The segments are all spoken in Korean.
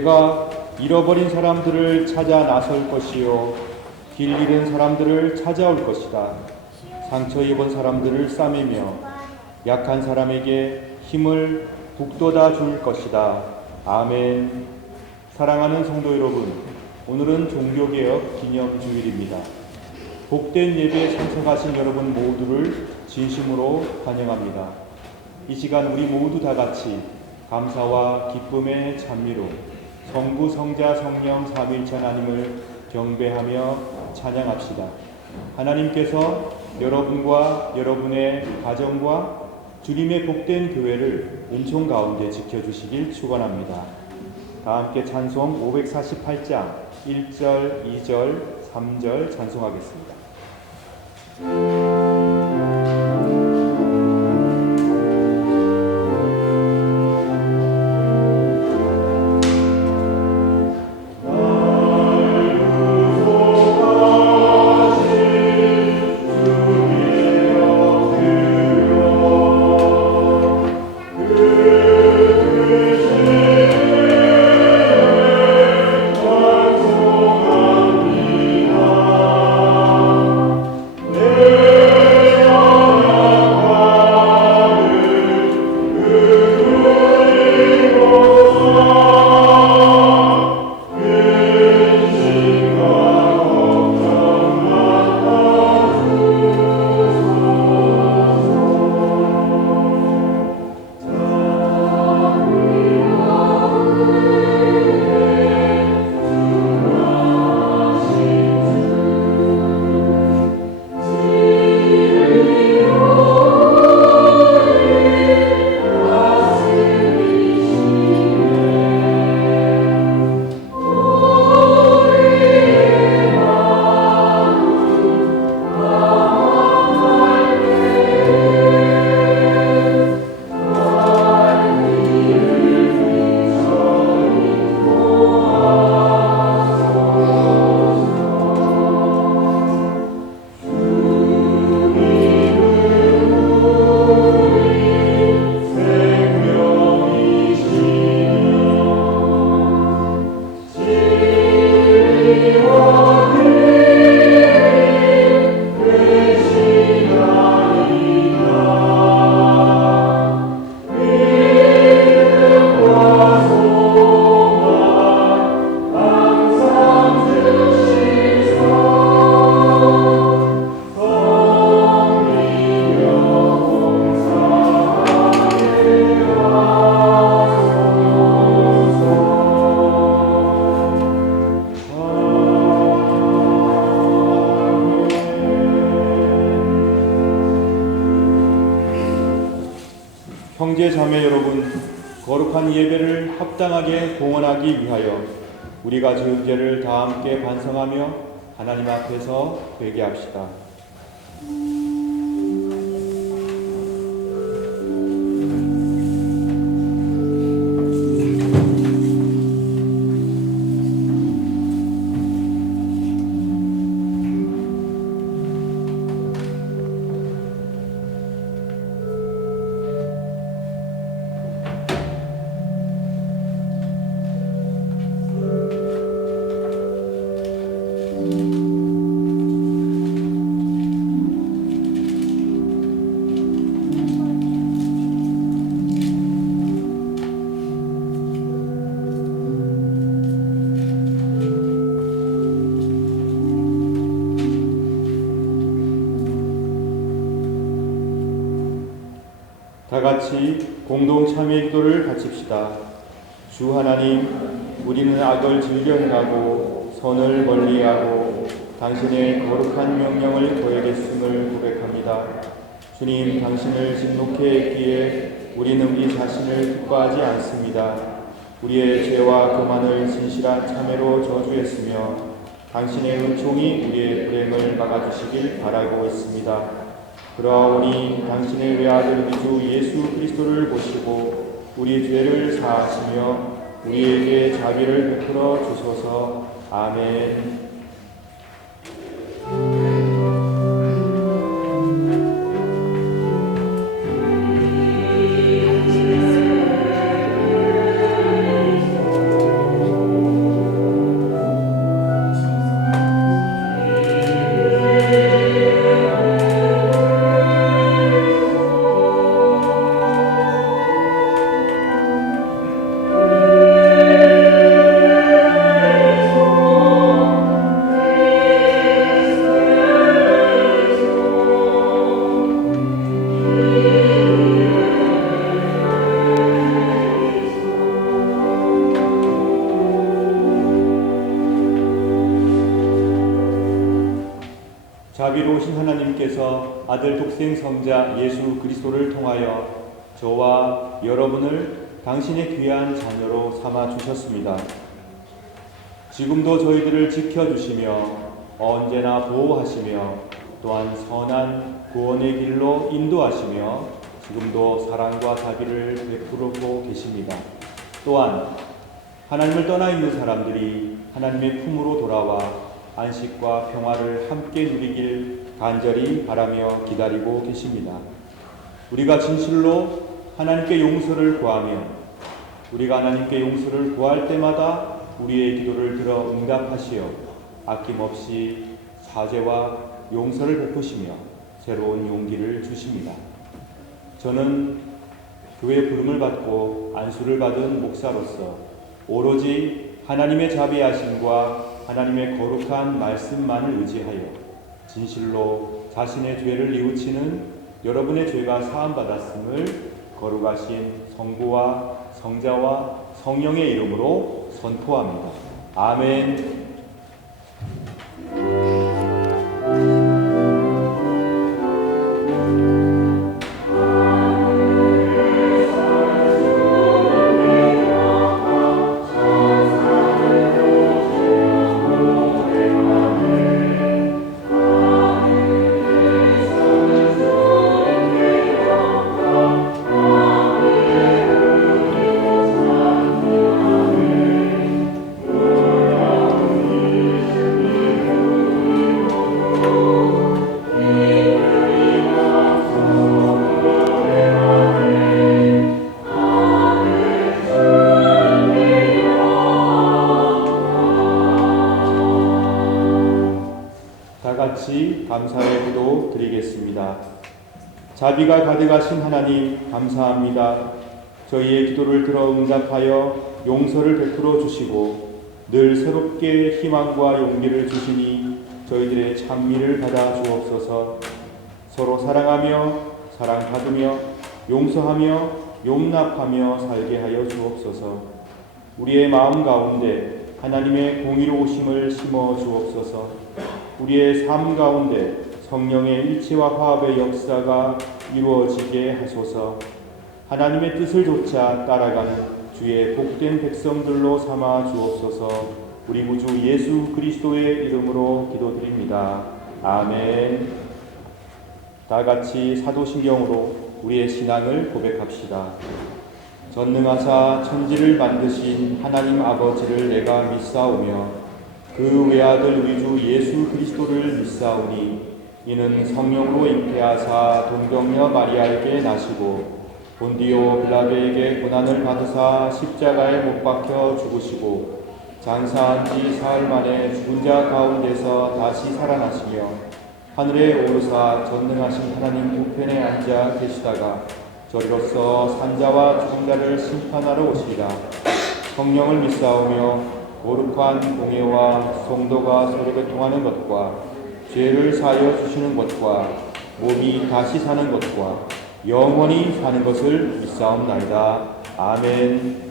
내가 잃어버린 사람들을 찾아 나설 것이요 길 잃은 사람들을 찾아올 것이다. 상처 입은 사람들을 싸매며 약한 사람에게 힘을 북돋아 줄 것이다. 아멘. 사랑하는 성도 여러분, 오늘은 종교개혁 기념주일입니다. 복된 예배에 참석하신 여러분 모두를 진심으로 환영합니다. 이 시간 우리 모두 다 같이 감사와 기쁨의 찬미로 성부, 성자, 성령 삼위일체 하나님을 경배하며 찬양합시다. 하나님께서 여러분과 여러분의 가정과 주님의 복된 교회를 은총 가운데 지켜주시길 축원합니다. 다 함께 찬송 548장 1절, 2절, 3절 찬송하겠습니다. 형제 자매 여러분, 거룩한 예배를 합당하게 봉헌하기 위하여 우리가 지은 죄를 다 함께 반성하며 하나님 앞에서 회개합시다. 다 같이 공동 참회 기도를 바칩시다. 주 하나님, 우리는 악을 즐겨 행하고 선을 멀리하고 당신의 거룩한 명령을 거역했음을 고백합니다. 주님, 당신을 진노케 했기에 우리는 우리 자신을 기뻐하지 않습니다. 우리의 죄와 교만을 진실한 참회로 저주했으며 당신의 은총이 우리의 불행을 막아주시길 바라고 있습니다. 그러하오니 당신의 외아들 우리 주 예수 그리스도를 보시고 우리 죄를 사하시며 우리에게 자비를 베풀어 주소서. 아멘. 하나님께서 아들 독생 성자 예수 그리스도를 통하여 저와 여러분을 당신의 귀한 자녀로 삼아 주셨습니다. 지금도 저희들을 지켜주시며 언제나 보호하시며 또한 선한 구원의 길로 인도하시며 지금도 사랑과 자비를 베풀고 계십니다. 또한 하나님을 떠나 있는 사람들이 하나님의 품으로 돌아와 안식과 평화를 함께 누리길 간절히 바라며 기다리고 계십니다. 우리가 진실로 하나님께 용서를 구하면 우리가 하나님께 용서를 구할 때마다 우리의 기도를 들어 응답하시어 아낌없이 사죄와 용서를 베푸시며 새로운 용기를 주십니다. 저는 교회 부름을 받고 안수를 받은 목사로서 오로지 하나님의 자비하심과 하나님의 거룩한 말씀만을 의지하여 진실로 자신의 죄를 뉘우치는 여러분의 죄가 사함받았음을 거룩하신 성부와 성자와 성령의 이름으로 선포합니다. 아멘. 같이 감사의 기도 드리겠습니다. 자비가 가득하신 하나님 감사합니다. 저희의 기도를 들어 응답하여 용서를 베풀어 주시고 늘 새롭게 희망과 용기를 주시니 저희들의 찬미를 받아 주옵소서. 서로 사랑하며 사랑받으며 용서하며 용납하며 살게 하여 주옵소서. 우리의 마음 가운데 하나님의 공의로우심을 심어 주옵소서. 우리의 삶 가운데 성령의 일치와 화합의 역사가 이루어지게 하소서. 하나님의 뜻을 조차 따라가는 주의 복된 백성들로 삼아 주옵소서. 우리 구주 예수 그리스도의 이름으로 기도드립니다. 아멘. 다 같이 사도신경으로 우리의 신앙을 고백합시다. 전능하사 천지를 만드신 하나님 아버지를 내가 믿사오며 그 외아들 우리 주 예수 그리스도를 믿사오니 이는 성령으로 잉태하사 동정녀 마리아에게 나시고 본디오 빌라도에게 고난을 받으사 십자가에 못 박혀 죽으시고 장사한 지 사흘 만에 죽은 자 가운데서 다시 살아나시며 하늘에 오르사 전능하신 하나님 우편에 앉아 계시다가 저리로서 산자와 죽은 자를 심판하러 오시리라. 성령을 믿사오며 거룩한 공예와 성도가 서로 교통하는 것과 죄를 사하여 주시는 것과 몸이 다시 사는 것과 영원히 사는 것을 믿사옵나이다. 아멘.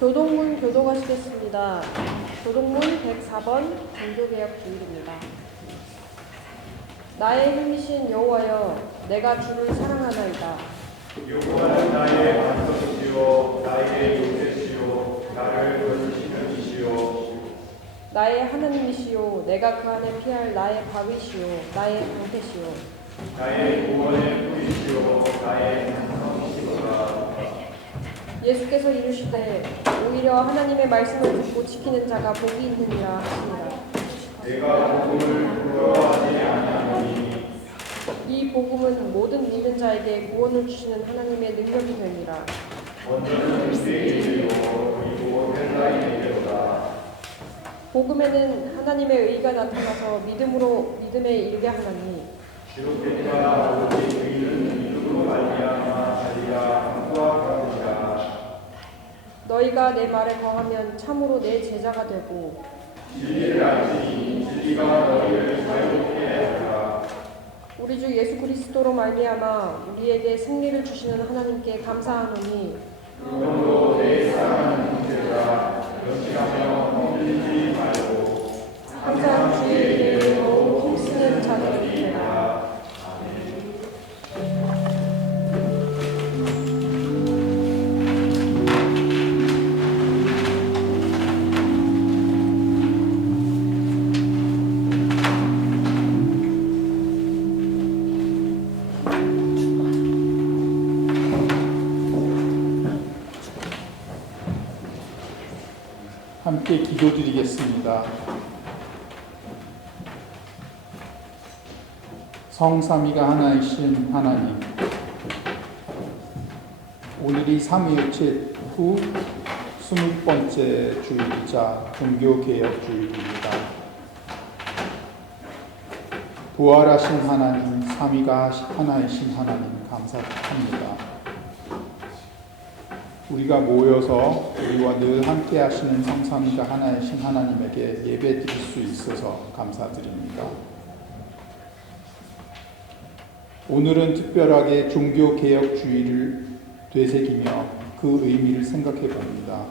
교동문 교독하시겠습니다. 교동문 104번 종교개혁 기율입니다. 나의 힘이신 여호와여, 내가 주를 사랑하나이다. 여호와는 나의 반석이시요 나의 요새시요 나를 거두시는 이시요 나의 하나님이시요, 내가 그 안에 피할 나의 바위시요 나의 방패시요 나의 구원의 뿌리시요 나의 반성이시로다. 예수께서 이르시되 오히려 하나님의 말씀을 듣고 지키는 자가 복이 있느니라 하시니라. 내가 복음을 부러워하지 아니하노니 이 복음은 모든 믿는 자에게 구원을 주시는 하나님의 능력이 되니라. 먼저는 유대인이요 그리고 헬라인에게로다. 복음에는 하나님의 의가 나타나서 믿음으로 믿음에 이르게 하나니 기록되니라 오직 의인은 믿음으로 말미암아 하리라. 함과 같으니라. 너희가 내 말에 거하면 참으로 내 제자가 되고 진리를 알지니 진리가 너희를 자유롭게 하리라. 우리 주 예수 그리스도로 말미암아 우리에게 승리를 주시는 하나님께 감사하노니 그러므로 내 사랑하는 형제들아 연식하며 험들지 말고 항상 주의 일에 더욱 힘쓰는 자들이 되라. 함께 기도드리겠습니다. 성삼위가 하나이신 하나님, 오늘이 삼위일체 후 20번째 주일이자 종교개혁주일입니다. 부활하신 하나님, 삼위가 하나이신 하나님 감사합니다. 우리가 모여서 우리와 늘 함께 하시는 성삼위가 하나이신 하나님에게 예배 드릴 수 있어서 감사드립니다. 오늘은 특별하게 종교개혁주의를 되새기며 그 의미를 생각해 봅니다.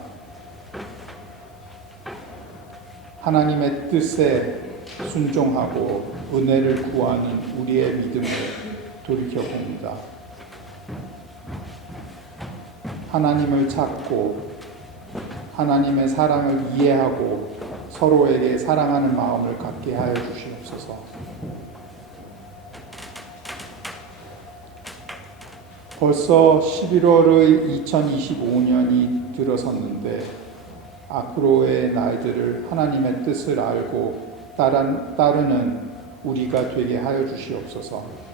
하나님의 뜻에 순종하고 은혜를 구하는 우리의 믿음을 돌이켜 봅니다. 하나님을 찾고 하나님의 사랑을 이해하고 서로에게 사랑하는 마음을 갖게 하여 주시옵소서. 벌써 11월의 2025년이 들어섰는데 앞으로의 날들을 하나님의 뜻을 알고 따르는 우리가 되게 하여 주시옵소서.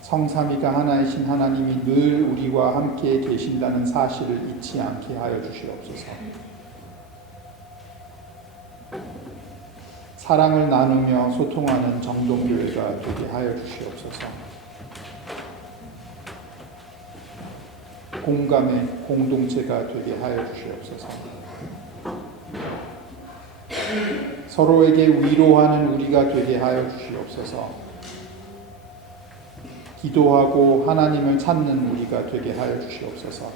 성삼위가 하나이신 하나님이 늘 우리와 함께 계신다는 사실을 잊지 않게 하여 주시옵소서. 사랑을 나누며 소통하는 정동교회가 되게 하여 주시옵소서. 공감의 공동체가 되게 하여 주시옵소서. 서로에게 위로하는 우리가 되게 하여 주시옵소서. 기도하고 하나님을 찾는 우리가 되게 하여 주시옵소서.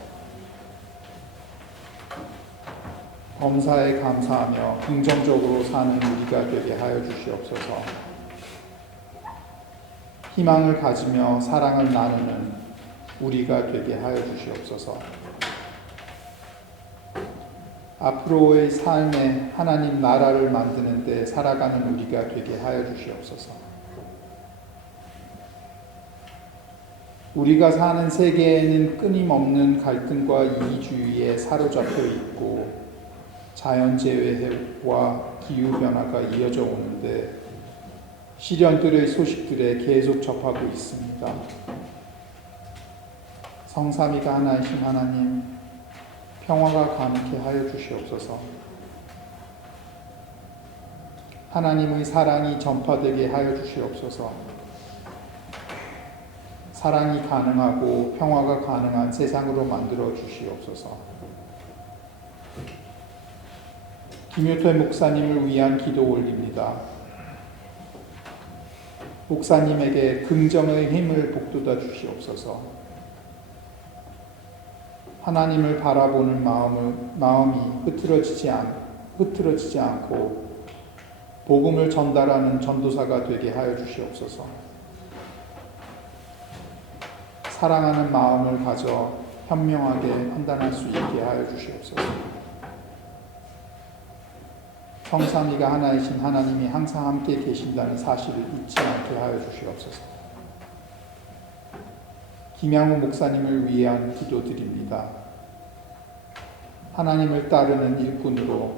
범사에 감사하며 긍정적으로 사는 우리가 되게 하여 주시옵소서. 희망을 가지며 사랑을 나누는 우리가 되게 하여 주시옵소서. 앞으로의 삶에 하나님 나라를 만드는 데 살아가는 우리가 되게 하여 주시옵소서. 우리가 사는 세계에는 끊임없는 갈등과 이기주의에 사로잡혀 있고 자연재해와 기후변화가 이어져 오는데 시련들의 소식들에 계속 접하고 있습니다. 성삼위가 하나이신 하나님, 평화가 가득해 하여 주시옵소서. 하나님의 사랑이 전파되게 하여 주시옵소서. 사랑이 가능하고 평화가 가능한 세상으로 만들어 주시옵소서. 김효태 목사님을 위한 기도 올립니다. 목사님에게 긍정의 힘을 북돋아 주시옵소서. 하나님을 바라보는 마음이 흐트러지지 않고 복음을 전달하는 전도사가 되게 하여 주시옵소서. 사랑하는 마음을 가져 현명하게 판단할 수 있게 하여 주시옵소서. 성삼위가 하나이신 하나님이 항상 함께 계신다는 사실을 잊지 않게 하여 주시옵소서. 김양호 목사님을 위한 기도드립니다. 하나님을 따르는 일꾼으로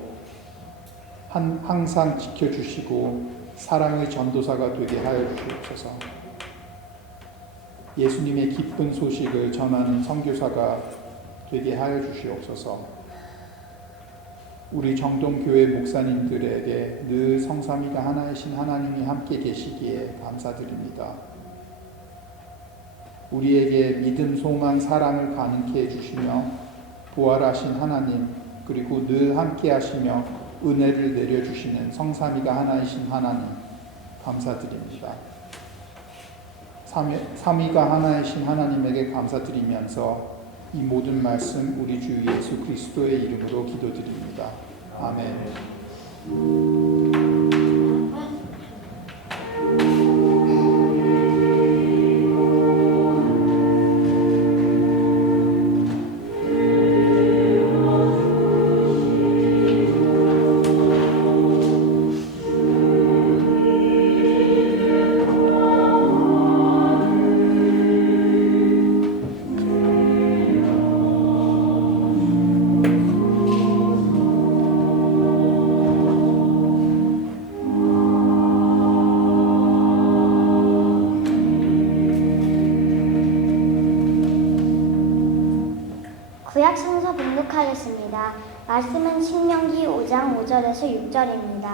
항상 지켜주시고 사랑의 전도사가 되게 하여 주시옵소서. 예수님의 기쁜 소식을 전하는 선교사가 되게 하여 주시옵소서. 우리 정동교회 목사님들에게 늘 성삼위가 하나이신 하나님이 함께 계시기에 감사드립니다. 우리에게 믿음, 소망, 사랑을 가능케 해주시며 부활하신 하나님, 그리고 늘 함께 하시며 은혜를 내려주시는 성삼위가 하나이신 하나님 감사드립니다. 삼위가 하나이신 하나님에게 감사드리면서 이 모든 말씀 우리 주 예수 그리스도의 이름으로 기도드립니다. 아멘. 구약 성서 봉독하겠습니다. 말씀은 신명기 5장 5절에서 6절입니다.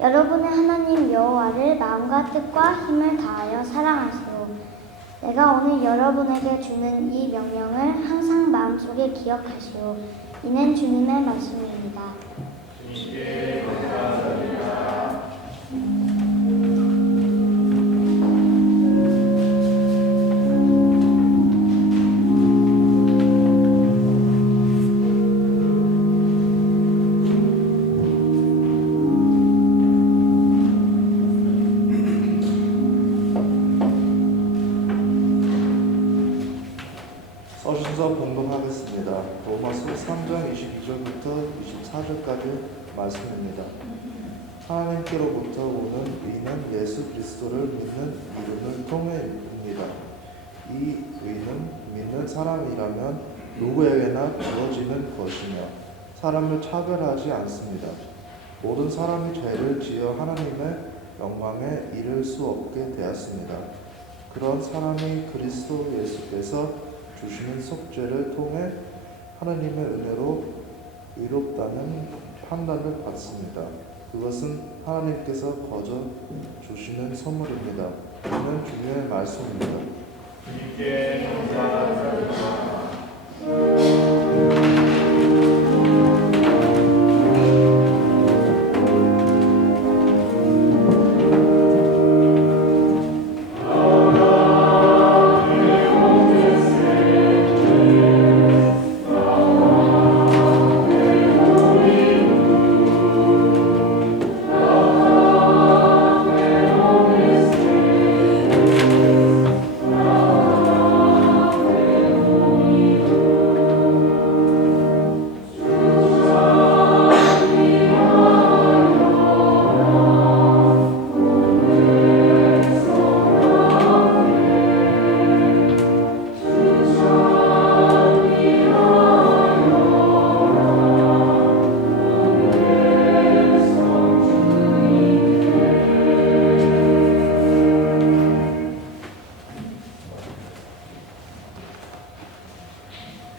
여러분의 하나님 여호와를 마음과 뜻과 힘을 다하여 사랑하시오. 내가 오늘 여러분에게 주는 이 명령을 항상 마음속에 기억하시오. 이는 주님의 말씀입니다. 주님께 감사드립니다. 서신서 봉독하겠습니다. 로마서 3장 22절부터 24절까지 말씀입니다. 하나님께로부터 오는 의는 예수 그리스도를 믿는 이름을 통해입니다. 이 의는 믿는 사람이라면 누구에게나 주어지는 것이며 사람을 차별하지 않습니다. 모든 사람이 죄를 지어 하나님의 영광에 이를 수 없게 되었습니다. 그런 사람이 그리스도 예수께서 주시는 속죄를 통해 하나님의 은혜로 의롭다는 판단을 받습니다. 그것은 하나님께서 거저 주시는 선물입니다. 이는 주님의 말씀입니다. 주님께 감사드립니다.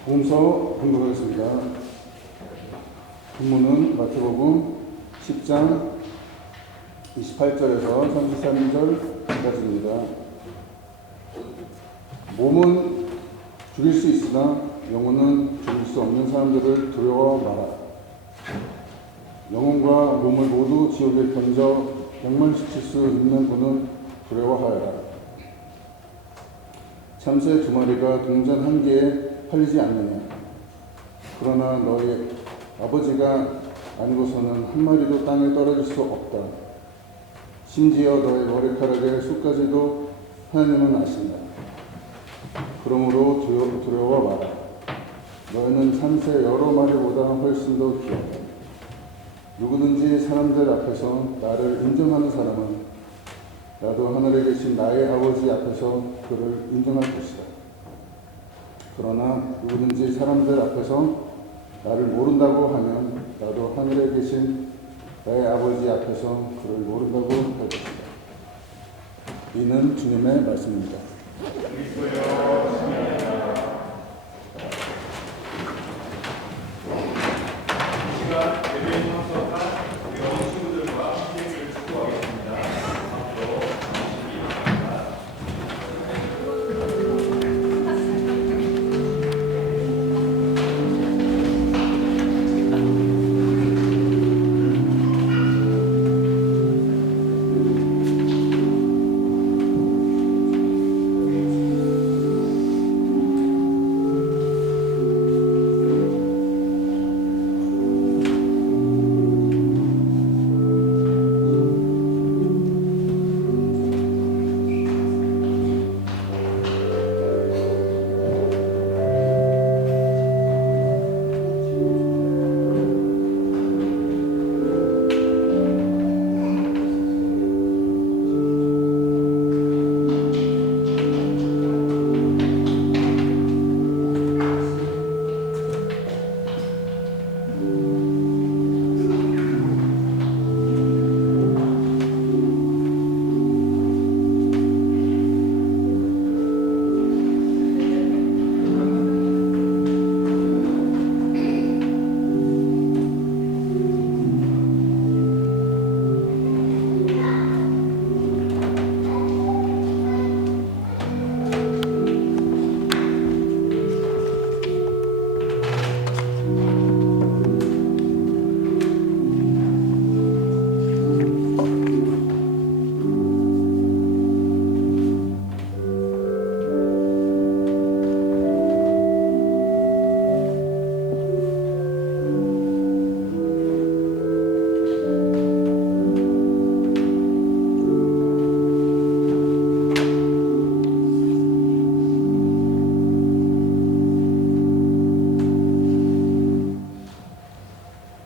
복음서 봉독하겠습니다. 본문은 마태복음 10장 28절에서 33절까지입니다. 몸은 죽일 수 있으나 영혼은 죽일 수 없는 사람들을 두려워 마라. 영혼과 몸을 모두 지옥에 던져 멸망시킬 수 있는 분은 두려워하여라. 참새 2마리가 동전 1개에 팔리지 않느냐. 그러나 너희 아버지가 아니고서는 1마리도 땅에 떨어질 수 없다. 심지어 너희 머리카락의 수까지도 하나님은 아신다. 그러므로 두려워 마라. 너희는 참새 여러 마리보다 훨씬 더 귀하다. 누구든지 사람들 앞에서 나를 인정하는 사람은 나도 하늘에 계신 나의 아버지 앞에서 그를 인정할 것이다. 그러나 누구든지 사람들 앞에서 나를 모른다고 하면 나도 하늘에 계신 나의 아버지 앞에서 그를 모른다고 할 것이다. 이는 주님의 말씀입니다.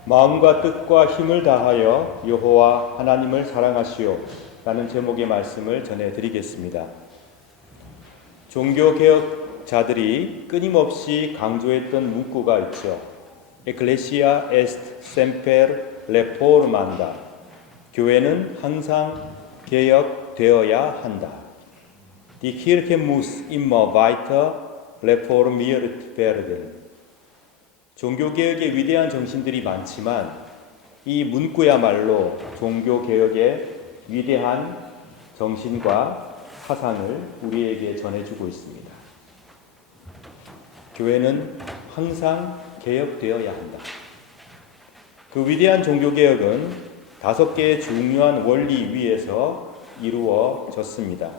마음과 뜻과 힘을 다하여 여호와 하나님을 사랑하시오 라는 제목의 말씀을 전해드리겠습니다. 종교개혁자들이 끊임없이 강조했던 문구가 있죠. Ecclesia est semper reformanda. 교회는 항상 개혁되어야 한다. Die Kirche muss immer weiter reformiert werden. 종교개혁의 위대한 정신들이 많지만 이 문구야말로 종교개혁의 위대한 정신과 사상을 우리에게 전해주고 있습니다. 교회는 항상 개혁되어야 한다. 그 위대한 종교개혁은 5개의 중요한 원리 위에서 이루어졌습니다.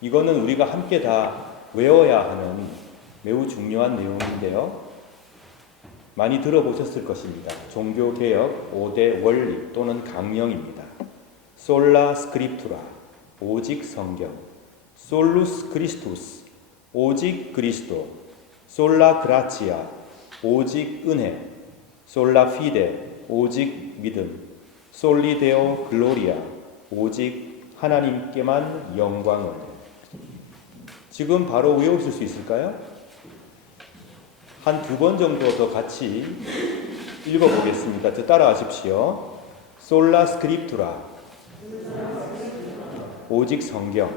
이거는 우리가 함께 다 외워야 하는 매우 중요한 내용인데요. 많이 들어보셨을 것입니다. 종교개혁 5대 원리 또는 강령입니다. 솔라 스크립투라, 오직 성경. 솔루스 크리스투스, 오직 그리스도. 솔라 그라치아, 오직 은혜. 솔라 피데, 오직 믿음. 솔리 데오 글로리아, 오직 하나님께만 영광을. 지금 바로 외우실 수 있을까요? 한 2번 정도 더 같이 읽어보겠습니다. 저 따라하십시오. 솔라 스크립투라, 오직 성경.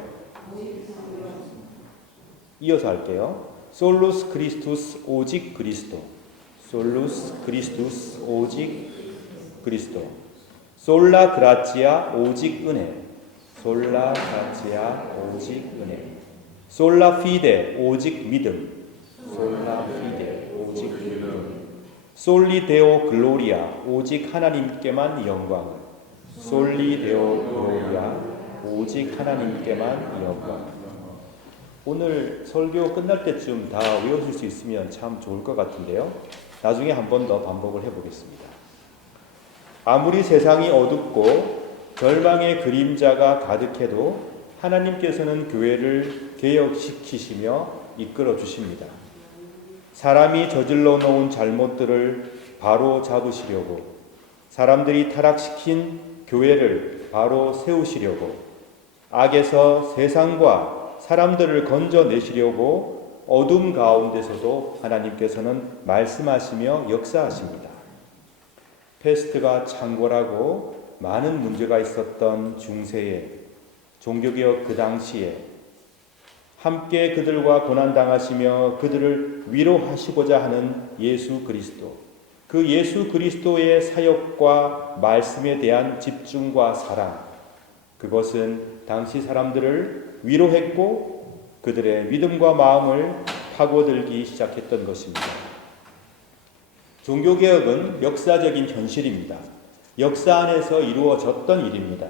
이어서 할게요. 솔루스 크리스투스, 오직 그리스도. 솔루스 크리스투스, 오직 그리스도. 솔라 그라치아, 오직 은혜. 솔라 그라치아, 오직 은혜. 솔라 피데, 오직 믿음. 솔라 피데, 오직 믿음. 솔리 데오 글로리아, 오직 하나님께만 영광을. 솔리 데오 글로리아, 오직 하나님께만 영광. 오늘 설교 끝날 때쯤 다 외우실 수 있으면 참 좋을 것 같은데요. 나중에 한 번 더 반복을 해보겠습니다. 아무리 세상이 어둡고 절망의 그림자가 가득해도 하나님께서는 교회를 개혁시키시며 이끌어 주십니다. 사람이 저질러 놓은 잘못들을 바로 잡으시려고, 사람들이 타락시킨 교회를 바로 세우시려고, 악에서 세상과 사람들을 건져내시려고 어둠 가운데서도 하나님께서는 말씀하시며 역사하십니다. 패스트가 창궐하고 많은 문제가 있었던 중세에, 종교개혁 그 당시에 함께 그들과 고난당하시며 그들을 위로하시고자 하는 예수 그리스도, 그 예수 그리스도의 사역과 말씀에 대한 집중과 사랑, 그것은 당시 사람들을 위로했고 그들의 믿음과 마음을 파고들기 시작했던 것입니다. 종교개혁은 역사적인 현실입니다. 역사 안에서 이루어졌던 일입니다.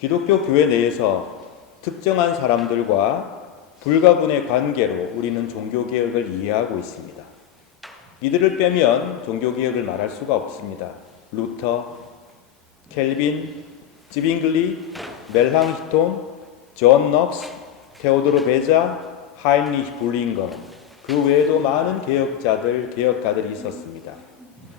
기독교 교회 내에서 특정한 사람들과 불가분의 관계로 우리는 종교개혁을 이해하고 있습니다. 이들을 빼면 종교개혁을 말할 수가 없습니다. 루터, 켈빈, 지빙글리, 멜랑히톤, 존 넉스, 테오도르 베자, 하임리히 불링건, 그 외에도 많은 개혁가들이 있었습니다.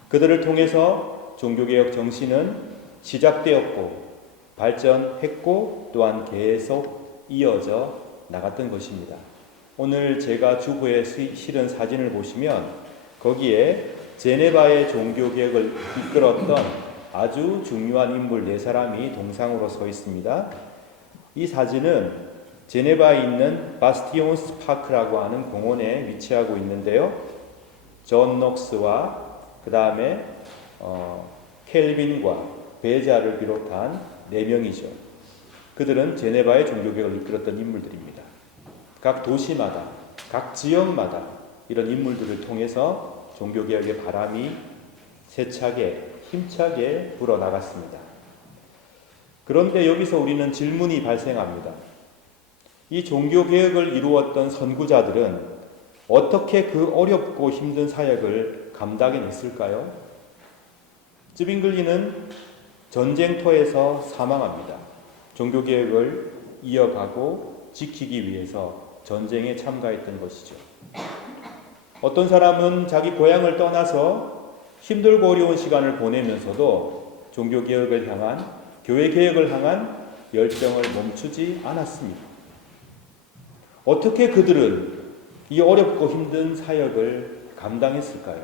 그들을 통해서 종교개혁 정신은 시작되었고 발전했고 또한 계속 이어져 나갔던 것입니다. 오늘 제가 주보에 실은 사진을 보시면 거기에 제네바의 종교개혁을 이끌었던 아주 중요한 인물 4사람이 동상으로 서 있습니다. 이 사진은 제네바에 있는 바스티온스 파크라고 하는 공원에 위치하고 있는데요. 존 녹스와 그 다음에 켈빈과 베자를 비롯한 4명이죠. 그들은 제네바의 종교개혁을 이끌었던 인물들입니다. 각 도시마다, 각 지역마다 이런 인물들을 통해서 종교개혁의 바람이 세차게, 힘차게 불어나갔습니다. 그런데 여기서 우리는 질문이 발생합니다. 이 종교개혁을 이루었던 선구자들은 어떻게 그 어렵고 힘든 사역을 감당해냈을까요? 쯔빙글리는 전쟁터에서 사망합니다. 종교개혁을 이어가고 지키기 위해서 전쟁에 참가했던 것이죠. 어떤 사람은 자기 고향을 떠나서 힘들고 어려운 시간을 보내면서도 종교개혁을 향한, 교회개혁을 향한 열정을 멈추지 않았습니다. 어떻게 그들은 이 어렵고 힘든 사역을 감당했을까요?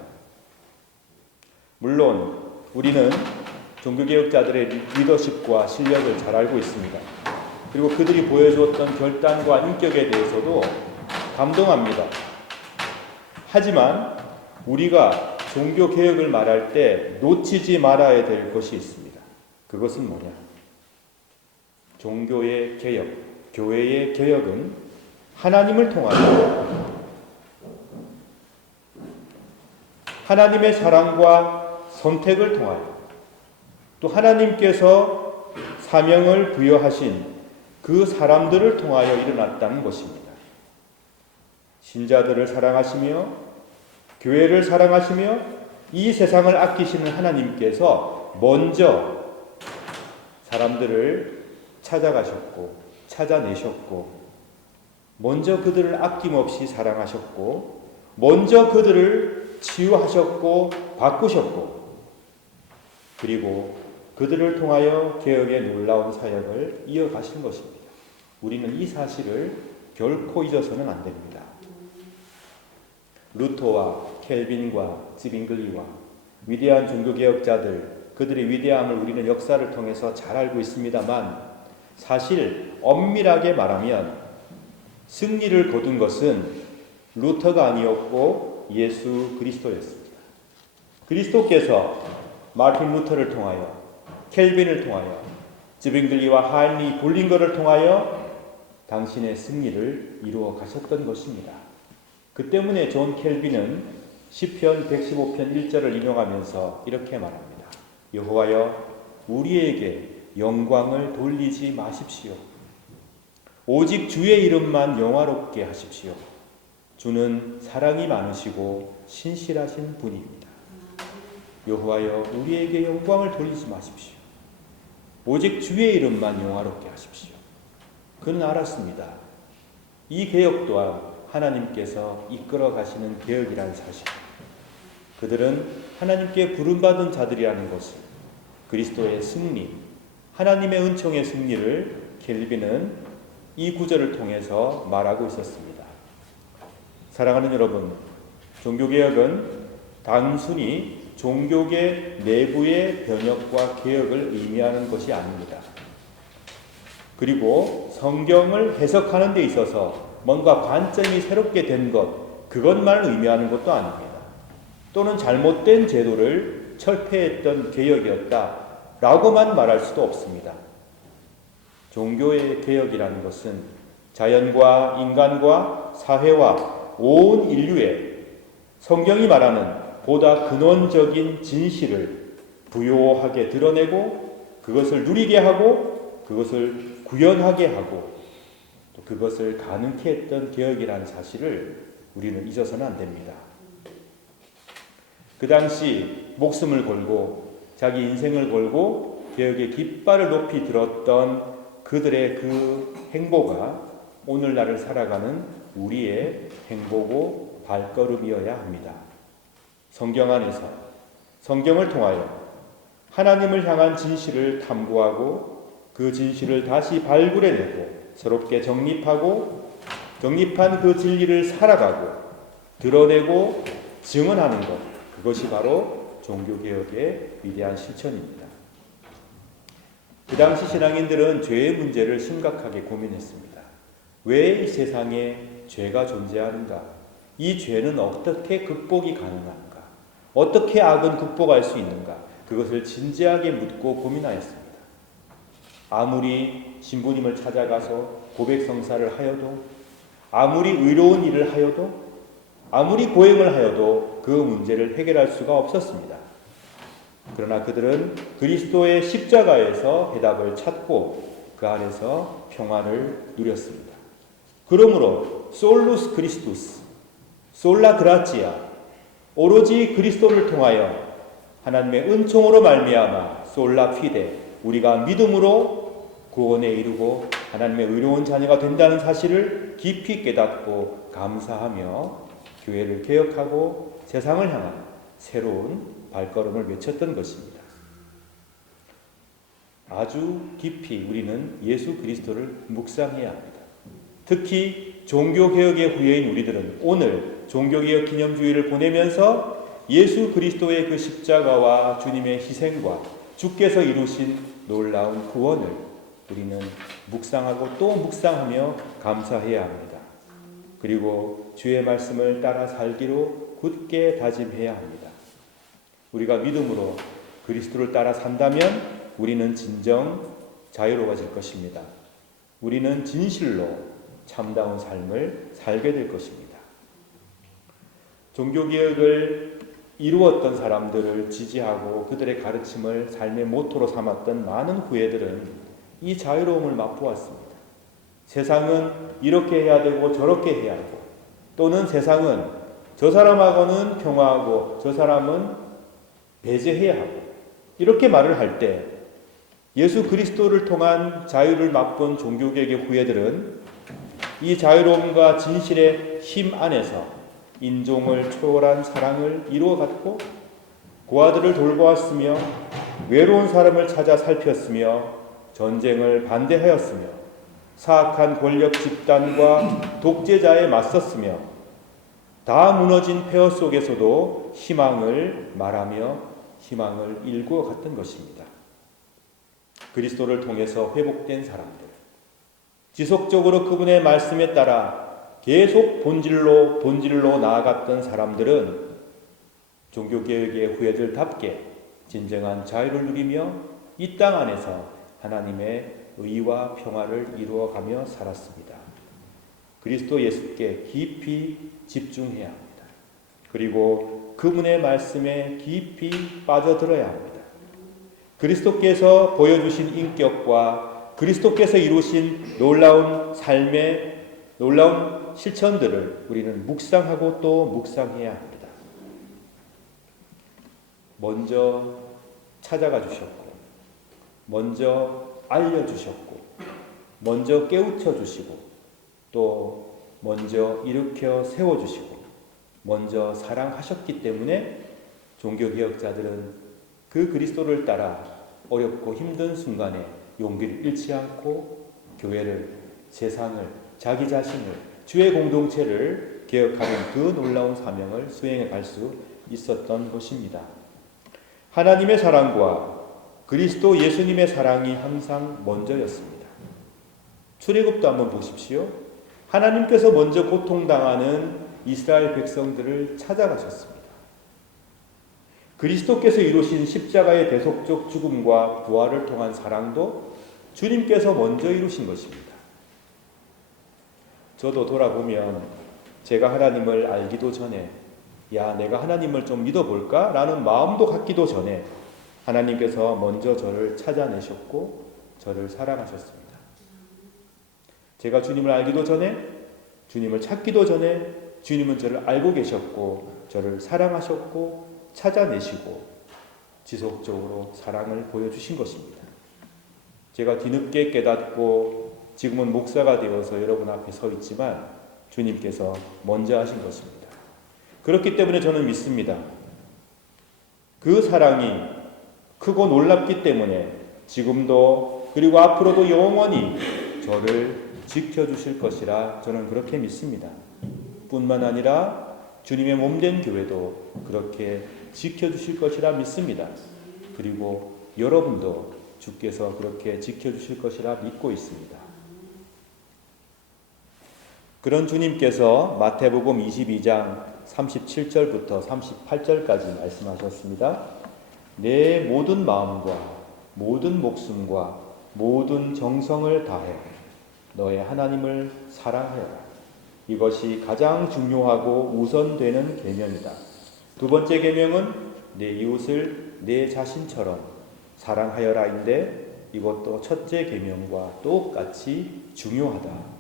물론 우리는 종교개혁자들의 리더십과 실력을 잘 알고 있습니다. 그리고 그들이 보여주었던 결단과 인격에 대해서도 감동합니다. 하지만 우리가 종교개혁을 말할 때 놓치지 말아야 될 것이 있습니다. 그것은 뭐냐? 종교의 개혁, 교회의 개혁은 하나님을 통하여 하나님의 사랑과 선택을 통하여 또 하나님께서 사명을 부여하신 그 사람들을 통하여 일어났다는 것입니다. 신자들을 사랑하시며 교회를 사랑하시며 이 세상을 아끼시는 하나님께서 먼저 사람들을 찾아가셨고 찾아내셨고 먼저 그들을 아낌없이 사랑하셨고 먼저 그들을 치유하셨고 바꾸셨고 그리고 그들을 통하여 개혁의 놀라운 사역을 이어가신 것입니다. 우리는 이 사실을 결코 잊어서는 안 됩니다. 루터와 켈빈과 지빙글리와 위대한 종교개혁자들, 그들의 위대함을 우리는 역사를 통해서 잘 알고 있습니다만 사실 엄밀하게 말하면 승리를 거둔 것은 루터가 아니었고 예수 그리스도였습니다. 그리스도께서 마틴 루터를 통하여 켈빈을 통하여 지빙글리와 하인리 볼링거를 통하여 당신의 승리를 이루어 가셨던 것입니다. 그 때문에 존 켈빈은 시편 115편 1절을 인용하면서 이렇게 말합니다. 여호와여 우리에게 영광을 돌리지 마십시오. 오직 주의 이름만 영화롭게 하십시오. 주는 사랑이 많으시고 신실하신 분입니다. 여호와여 우리에게 영광을 돌리지 마십시오. 오직 주의 이름만 영화롭게 하십시오. 그는 알았습니다. 이 개혁 또한 하나님께서 이끌어 가시는 개혁이라는 사실. 그들은 하나님께 부름받은 자들이라는 것을, 그리스도의 승리, 하나님의 은총의 승리를 켈빈은 이 구절을 통해서 말하고 있었습니다. 사랑하는 여러분, 종교개혁은 단순히 종교계 내부의 변혁과 개혁을 의미하는 것이 아닙니다. 그리고 성경을 해석하는 데 있어서 뭔가 관점이 새롭게 된 것, 그것만 의미하는 것도 아닙니다. 또는 잘못된 제도를 철폐했던 개혁이었다라고만 말할 수도 없습니다. 종교의 개혁이라는 것은 자연과 인간과 사회와 온 인류의 성경이 말하는 보다 근원적인 진실을 부요하게 드러내고 그것을 누리게 하고 그것을 구현하게 하고 또 그것을 가능케 했던 개혁이라는 사실을 우리는 잊어서는 안 됩니다. 그 당시 목숨을 걸고 자기 인생을 걸고 개혁의 깃발을 높이 들었던 그들의 그 행보가 오늘날을 살아가는 우리의 행보고 발걸음이어야 합니다. 성경 안에서 성경을 통하여 하나님을 향한 진실을 탐구하고 그 진실을 다시 발굴해내고 새롭게 정립한 그 진리를 살아가고 드러내고 증언하는 것, 그것이 바로 종교개혁의 위대한 실천입니다. 그 당시 신앙인들은 죄의 문제를 심각하게 고민했습니다. 왜 이 세상에 죄가 존재하는가? 이 죄는 어떻게 극복이 가능한가? 어떻게 악은 극복할 수 있는가? 그것을 진지하게 묻고 고민하였습니다. 아무리 신부님을 찾아가서 고백성사를 하여도, 아무리 의로운 일을 하여도, 아무리 고행을 하여도 그 문제를 해결할 수가 없었습니다. 그러나 그들은 그리스도의 십자가에서 해답을 찾고 그 안에서 평안을 누렸습니다. 그러므로 솔루스 크리스투스, 솔라 그라치아, 오로지 그리스도를 통하여 하나님의 은총으로 말미암아 솔라 피데, 우리가 믿음으로 구원에 이르고 하나님의 의로운 자녀가 된다는 사실을 깊이 깨닫고 감사하며 교회를 개혁하고 세상을 향한 새로운 발걸음을 외쳤던 것입니다. 아주 깊이 우리는 예수 그리스도를 묵상해야 합니다. 특히 종교개혁의 후예인 우리들은 오늘 종교개혁 기념주의를 보내면서 예수 그리스도의 그 십자가와 주님의 희생과 주께서 이루신 놀라운 구원을 우리는 묵상하고 또 묵상하며 감사해야 합니다. 그리고 주의 말씀을 따라 살기로 굳게 다짐해야 합니다. 우리가 믿음으로 그리스도를 따라 산다면 우리는 진정 자유로워질 것입니다. 우리는 진실로 참다운 삶을 살게 될 것입니다. 종교개혁을 이루었던 사람들을 지지하고 그들의 가르침을 삶의 모토로 삼았던 많은 후예들은 이 자유로움을 맛보았습니다. 세상은 이렇게 해야 되고 저렇게 해야 하고, 또는 세상은 저 사람하고는 평화하고 저 사람은 배제해야 하고, 이렇게 말을 할 때 예수 그리스도를 통한 자유를 맛본 종교개혁의 후예들은 이 자유로움과 진실의 힘 안에서 인종을 초월한 사랑을 이루어갔고, 고아들을 돌보았으며 외로운 사람을 찾아 살폈으며 전쟁을 반대하였으며 사악한 권력 집단과 독재자에 맞섰으며 다 무너진 폐허 속에서도 희망을 말하며 희망을 일구어 갔던 것입니다. 그리스도를 통해서 회복된 사람들, 지속적으로 그분의 말씀에 따라 계속 본질로 나아갔던 사람들은 종교개혁의 후예들답게 진정한 자유를 누리며 이 땅 안에서 하나님의 의와 평화를 이루어가며 살았습니다. 그리스도 예수께 깊이 집중해야 합니다. 그리고 그분의 말씀에 깊이 빠져들어야 합니다. 그리스도께서 보여주신 인격과 그리스도께서 이루신 놀라운 삶의 놀라운 실천들을 우리는 묵상하고 또 묵상해야 합니다. 먼저 찾아가 주셨고, 먼저 알려주셨고, 먼저 깨우쳐 주시고, 또 먼저 일으켜 세워주시고, 먼저 사랑하셨기 때문에 종교개혁자들은 그 그리스도를 따라 어렵고 힘든 순간에 용기를 잃지 않고 교회를, 세상을, 자기 자신을, 주의 공동체를 개혁하는 그 놀라운 사명을 수행해 갈 수 있었던 것입니다. 하나님의 사랑과 그리스도 예수님의 사랑이 항상 먼저였습니다. 출애굽도 한번 보십시오. 하나님께서 먼저 고통당하는 이스라엘 백성들을 찾아가셨습니다. 그리스도께서 이루신 십자가의 대속적 죽음과 부활을 통한 사랑도 주님께서 먼저 이루신 것입니다. 저도 돌아보면 제가 하나님을 알기도 전에 내가 하나님을 좀 믿어볼까? 라는 마음도 갖기도 전에 하나님께서 먼저 저를 찾아내셨고 저를 사랑하셨습니다. 제가 주님을 알기도 전에, 주님을 찾기도 전에 주님은 저를 알고 계셨고 저를 사랑하셨고 찾아내시고 지속적으로 사랑을 보여주신 것입니다. 제가 뒤늦게 깨닫고 지금은 목사가 되어서 여러분 앞에 서 있지만 주님께서 먼저 하신 것입니다. 그렇기 때문에 저는 믿습니다. 그 사랑이 크고 놀랍기 때문에 지금도 그리고 앞으로도 영원히 저를 지켜주실 것이라 저는 그렇게 믿습니다. 뿐만 아니라 주님의 몸된 교회도 그렇게 지켜주실 것이라 믿습니다. 그리고 여러분도 주께서 그렇게 지켜주실 것이라 믿고 있습니다. 그런 주님께서 마태복음 22장 37절부터 38절까지 말씀하셨습니다. 내 모든 마음과 모든 목숨과 모든 정성을 다해 너의 하나님을 사랑하여라. 이것이 가장 중요하고 우선되는 계명이다. 두 번째 계명은 내 이웃을 내 자신처럼 사랑하여라인데 이것도 첫째 계명과 똑같이 중요하다.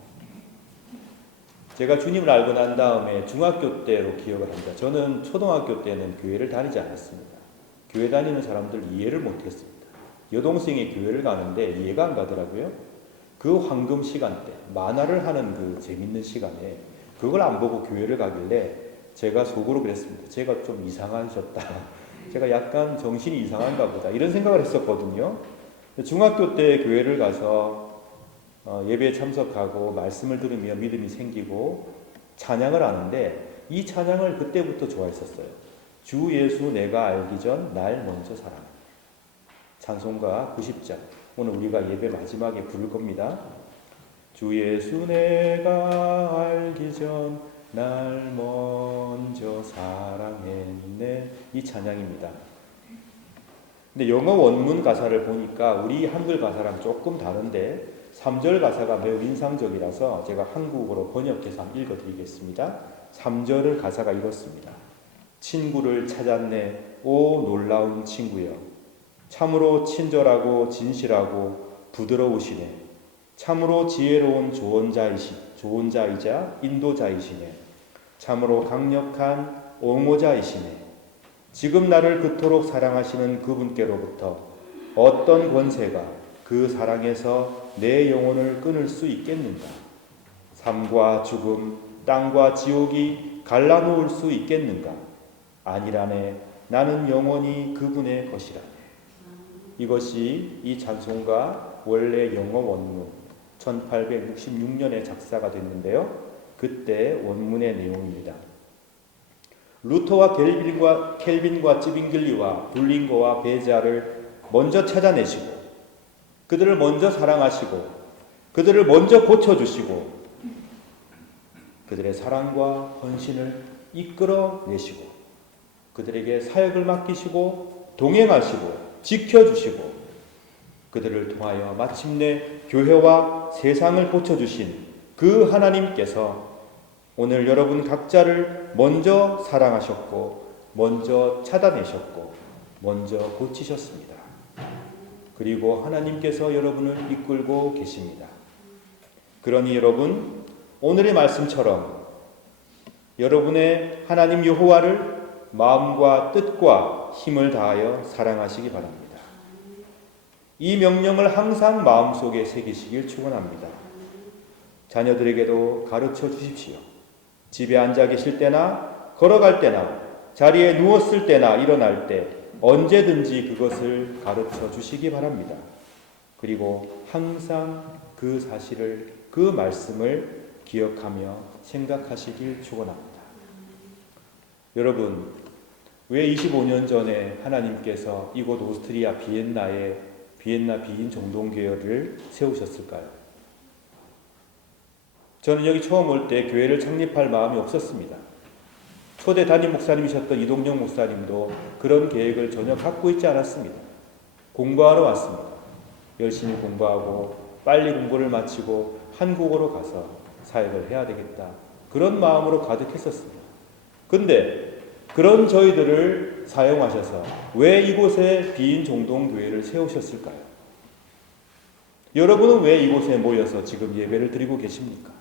제가 주님을 알고 난 다음에 중학교 때로 기억을 합니다. 저는 초등학교 때는 교회를 다니지 않았습니다. 교회 다니는 사람들 이해를 못했습니다. 여동생이 교회를 가는데 이해가 안 가더라고요. 그 황금 시간대, 만화를 하는 그 재밌는 시간에 그걸 안 보고 교회를 가길래 제가 속으로 그랬습니다. 제가 좀 이상하셨다. 제가 약간 정신이 이상한가 보다 이런 생각을 했었거든요. 중학교 때 교회를 가서 예배에 참석하고 말씀을 들으며 믿음이 생기고 찬양을 하는데 이 찬양을 그때부터 좋아했었어요. 주 예수 내가 알기 전 날 먼저 사랑. 찬송가 90장. 오늘 우리가 예배 마지막에 부를 겁니다. 주 예수 내가 알기 전 날 먼저 사랑했네. 이 찬양입니다. 근데 영어 원문 가사를 보니까 우리 한글 가사랑 조금 다른데 3절 가사가 매우 인상적이라서 제가 한국어로 번역해서 한번 읽어드리겠습니다. 3절의 가사가 이렇습니다. 친구를 찾았네 오 놀라운 친구여. 참으로 친절하고 진실하고 부드러우시네. 참으로 지혜로운 조언자이자 인도자이시네. 참으로 강력한 옹호자이시네. 지금 나를 그토록 사랑하시는 그분께로부터 어떤 권세가 그 사랑에서 내 영혼을 끊을 수 있겠는가? 삶과 죽음, 땅과 지옥이 갈라놓을 수 있겠는가? 아니라네. 나는 영원히 그분의 것이라네. 이것이 이 찬송가 원래 영어 원문 1866년에 작사가 됐는데요. 그때 원문의 내용입니다. 루터와 켈빈과 찌빙글리와 불링거와 베자를 먼저 찾아내시고 그들을 먼저 사랑하시고 그들을 먼저 고쳐주시고 그들의 사랑과 헌신을 이끌어내시고 그들에게 사역을 맡기시고 동행하시고 지켜주시고 그들을 통하여 마침내 교회와 세상을 고쳐주신 그 하나님께서 오늘 여러분 각자를 먼저 사랑하셨고 먼저 찾아내셨고 먼저 고치셨습니다. 그리고 하나님께서 여러분을 이끌고 계십니다. 그러니 여러분 오늘의 말씀처럼 여러분의 하나님 여호와를 마음과 뜻과 힘을 다하여 사랑하시기 바랍니다. 이 명령을 항상 마음속에 새기시길 축원합니다. 자녀들에게도 가르쳐 주십시오. 집에 앉아 계실 때나 걸어갈 때나 자리에 누웠을 때나 일어날 때 언제든지 그것을 가르쳐 주시기 바랍니다. 그리고 항상 그 사실을 그 말씀을 기억하며 생각하시길 축원합니다. 여러분 왜 25년 전에 하나님께서 이곳 오스트리아 비엔나에 비엔나 비인 종동교회를 세우셨을까요? 저는 여기 처음 올 때 교회를 창립할 마음이 없었습니다. 초대 담임 목사님이셨던 이동영 목사님도 그런 계획을 전혀 갖고 있지 않았습니다. 공부하러 왔습니다. 열심히 공부하고 빨리 공부를 마치고 한국으로 가서 사역을 해야 되겠다. 그런 마음으로 가득했었습니다. 근데 그런 저희들을 사용하셔서 왜 이곳에 비인 종동교회를 세우셨을까요? 여러분은 왜 이곳에 모여서 지금 예배를 드리고 계십니까?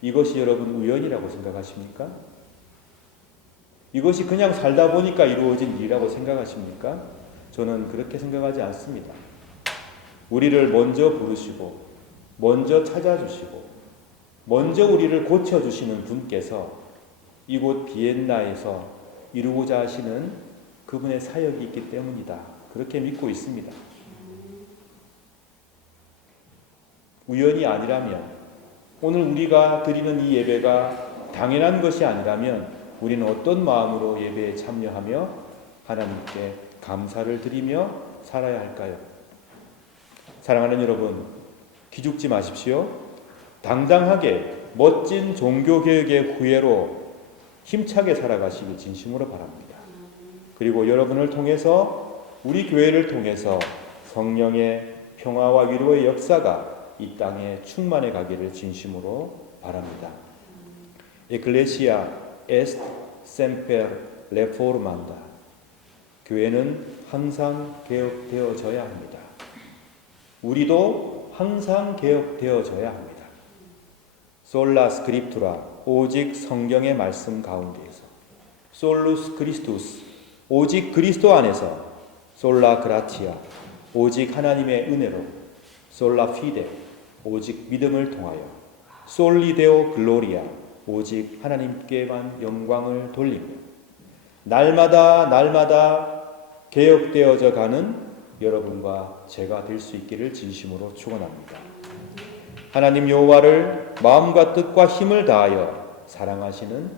이것이 여러분 우연이라고 생각하십니까? 이것이 그냥 살다 보니까 이루어진 일이라고 생각하십니까? 저는 그렇게 생각하지 않습니다. 우리를 먼저 부르시고 먼저 찾아주시고 먼저 우리를 고쳐주시는 분께서 이곳 비엔나에서 이루고자 하시는 그분의 사역이 있기 때문이다. 그렇게 믿고 있습니다. 우연이 아니라면 오늘 우리가 드리는 이 예배가 당연한 것이 아니라면 우리는 어떤 마음으로 예배에 참여하며 하나님께 감사를 드리며 살아야 할까요? 사랑하는 여러분, 기죽지 마십시오. 당당하게 멋진 종교개혁의 후예로 힘차게 살아가시길 진심으로 바랍니다. 그리고 여러분을 통해서 우리 교회를 통해서 성령의 평화와 위로의 역사가 이 땅에 충만해 가기를 진심으로 바랍니다. Ecclesia est semper reformanda. 교회는 항상 개혁되어져야 합니다. 우리도 항상 개혁되어져야 합니다. Sola Scriptura, 오직 성경의 말씀 가운데에서. Solus Christus, 오직 그리스도 안에서. Sola Gratia, 오직 하나님의 은혜로. Sola Fide, 오직 믿음을 통하여. Soli Deo Gloria, 오직 하나님께만 영광을 돌리며. 날마다 개혁되어져 가는 여러분과 제가 될 수 있기를 진심으로 축원합니다. 하나님 여호와를 마음과 뜻과 힘을 다하여 사랑하시는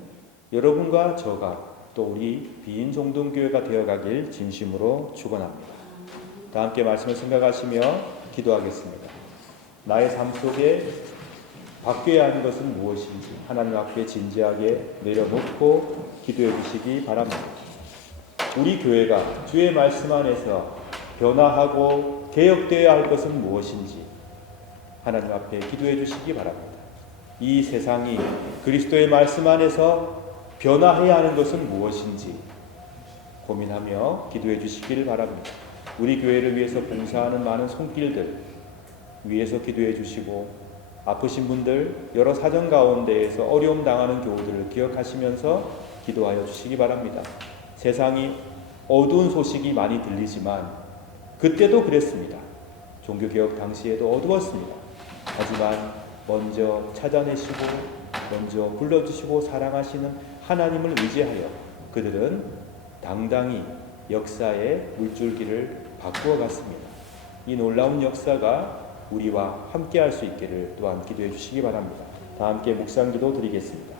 여러분과 저가 또 우리 비인종동교회가 되어가길 진심으로 축원합니다. 다 함께 말씀을 생각하시며 기도하겠습니다. 나의 삶 속에 바뀌어야 하는 것은 무엇인지 하나님 앞에 진지하게 내려놓고 기도해 주시기 바랍니다. 우리 교회가 주의 말씀 안에서 변화하고 개혁되어야 할 것은 무엇인지 하나님 앞에 기도해 주시기 바랍니다. 이 세상이 그리스도의 말씀 안에서 변화해야 하는 것은 무엇인지 고민하며 기도해 주시길 바랍니다. 우리 교회를 위해서 봉사하는 많은 손길들 위해서 기도해 주시고 아프신 분들 여러 사정 가운데에서 어려움 당하는 교우들을 기억하시면서 기도하여 주시기 바랍니다. 세상이 어두운 소식이 많이 들리지만 그때도 그랬습니다. 종교개혁 당시에도 어두웠습니다. 하지만 먼저 찾아내시고 먼저 불러주시고 사랑하시는 하나님을 의지하여 그들은 당당히 역사의 물줄기를 바꾸어 갔습니다. 이 놀라운 역사가 우리와 함께 할 수 있기를 또한 기도해 주시기 바랍니다. 다 함께 묵상기도 드리겠습니다.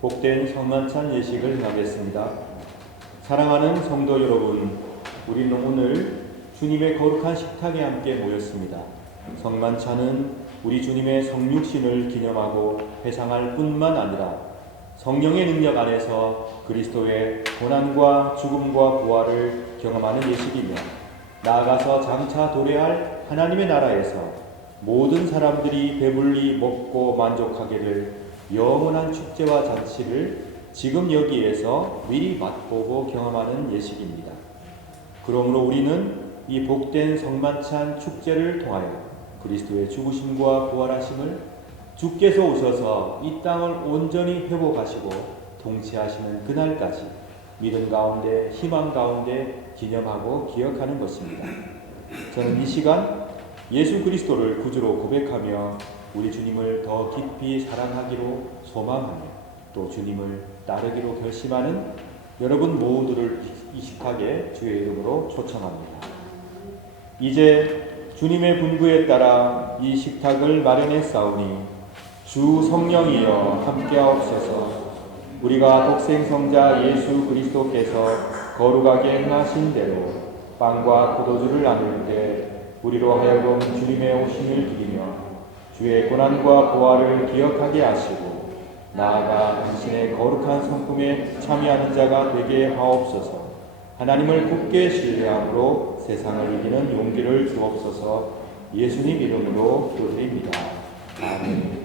복된 성만찬 예식을 하겠습니다. 사랑하는 성도 여러분, 우리는 오늘 주님의 거룩한 식탁에 함께 모였습니다. 성만찬은 우리 주님의 성육신을 기념하고 회상할 뿐만 아니라 성령의 능력 안에서 그리스도의 고난과 죽음과 부활을 경험하는 예식이며 나아가서 장차 도래할 하나님의 나라에서 모든 사람들이 배불리 먹고 만족하게 될 영원한 축제와 잔치를 지금 여기에서 미리 맛보고 경험하는 예식입니다. 그러므로 우리는 이 복된 성만찬 축제를 통하여 그리스도의 죽으심과 부활하심을 주께서 오셔서 이 땅을 온전히 회복하시고 통치하시는 그날까지 믿음 가운데 희망 가운데 기념하고 기억하는 것입니다. 저는 이 시간 예수 그리스도를 구주로 고백하며 우리 주님을 더 깊이 사랑하기로 소망하며 또 주님을 따르기로 결심하는 여러분 모두를 이 식탁에 주의 이름으로 초청합니다. 이제 주님의 분부에 따라 이 식탁을 마련했사오니 주 성령이여 함께하옵소서. 우리가 독생성자 예수 그리스도께서 거룩하게 행하신 대로 빵과 포도주를 나눌 때 우리로 하여금 주님의 오심을 기리며 주의 고난과 부활을 기억하게 하시고 나아가 당신의 거룩한 성품에 참여하는 자가 되게 하옵소서. 하나님을 굳게 신뢰함으로 세상을 이기는 용기를 주옵소서. 예수님 이름으로 기도드립니다. 아멘.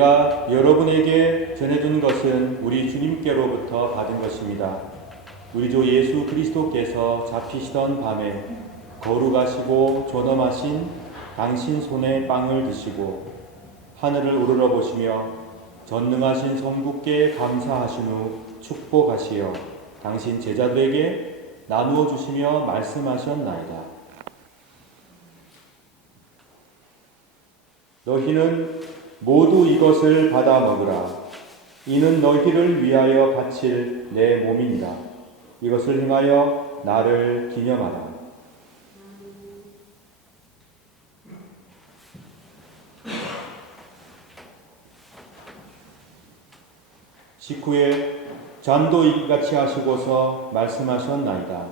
내가 여러분에게 전해준 것은 우리 주님께로부터 받은 것입니다. 우리 주 예수 그리스도께서 잡히시던 밤에 거룩하시고 존엄하신 당신 손에 빵을 드시고 하늘을 우러러 보시며 전능하신 성부께 감사하신 후 축복하시어 당신 제자들에게 나누어 주시며 말씀하셨나이다. 너희는 모두 이것을 받아 먹으라. 이는 너희를 위하여 바칠 내 몸이니라. 이것을 행하여 나를 기념하라. 식후에 잔도 이같이 하시고서 말씀하셨나이다.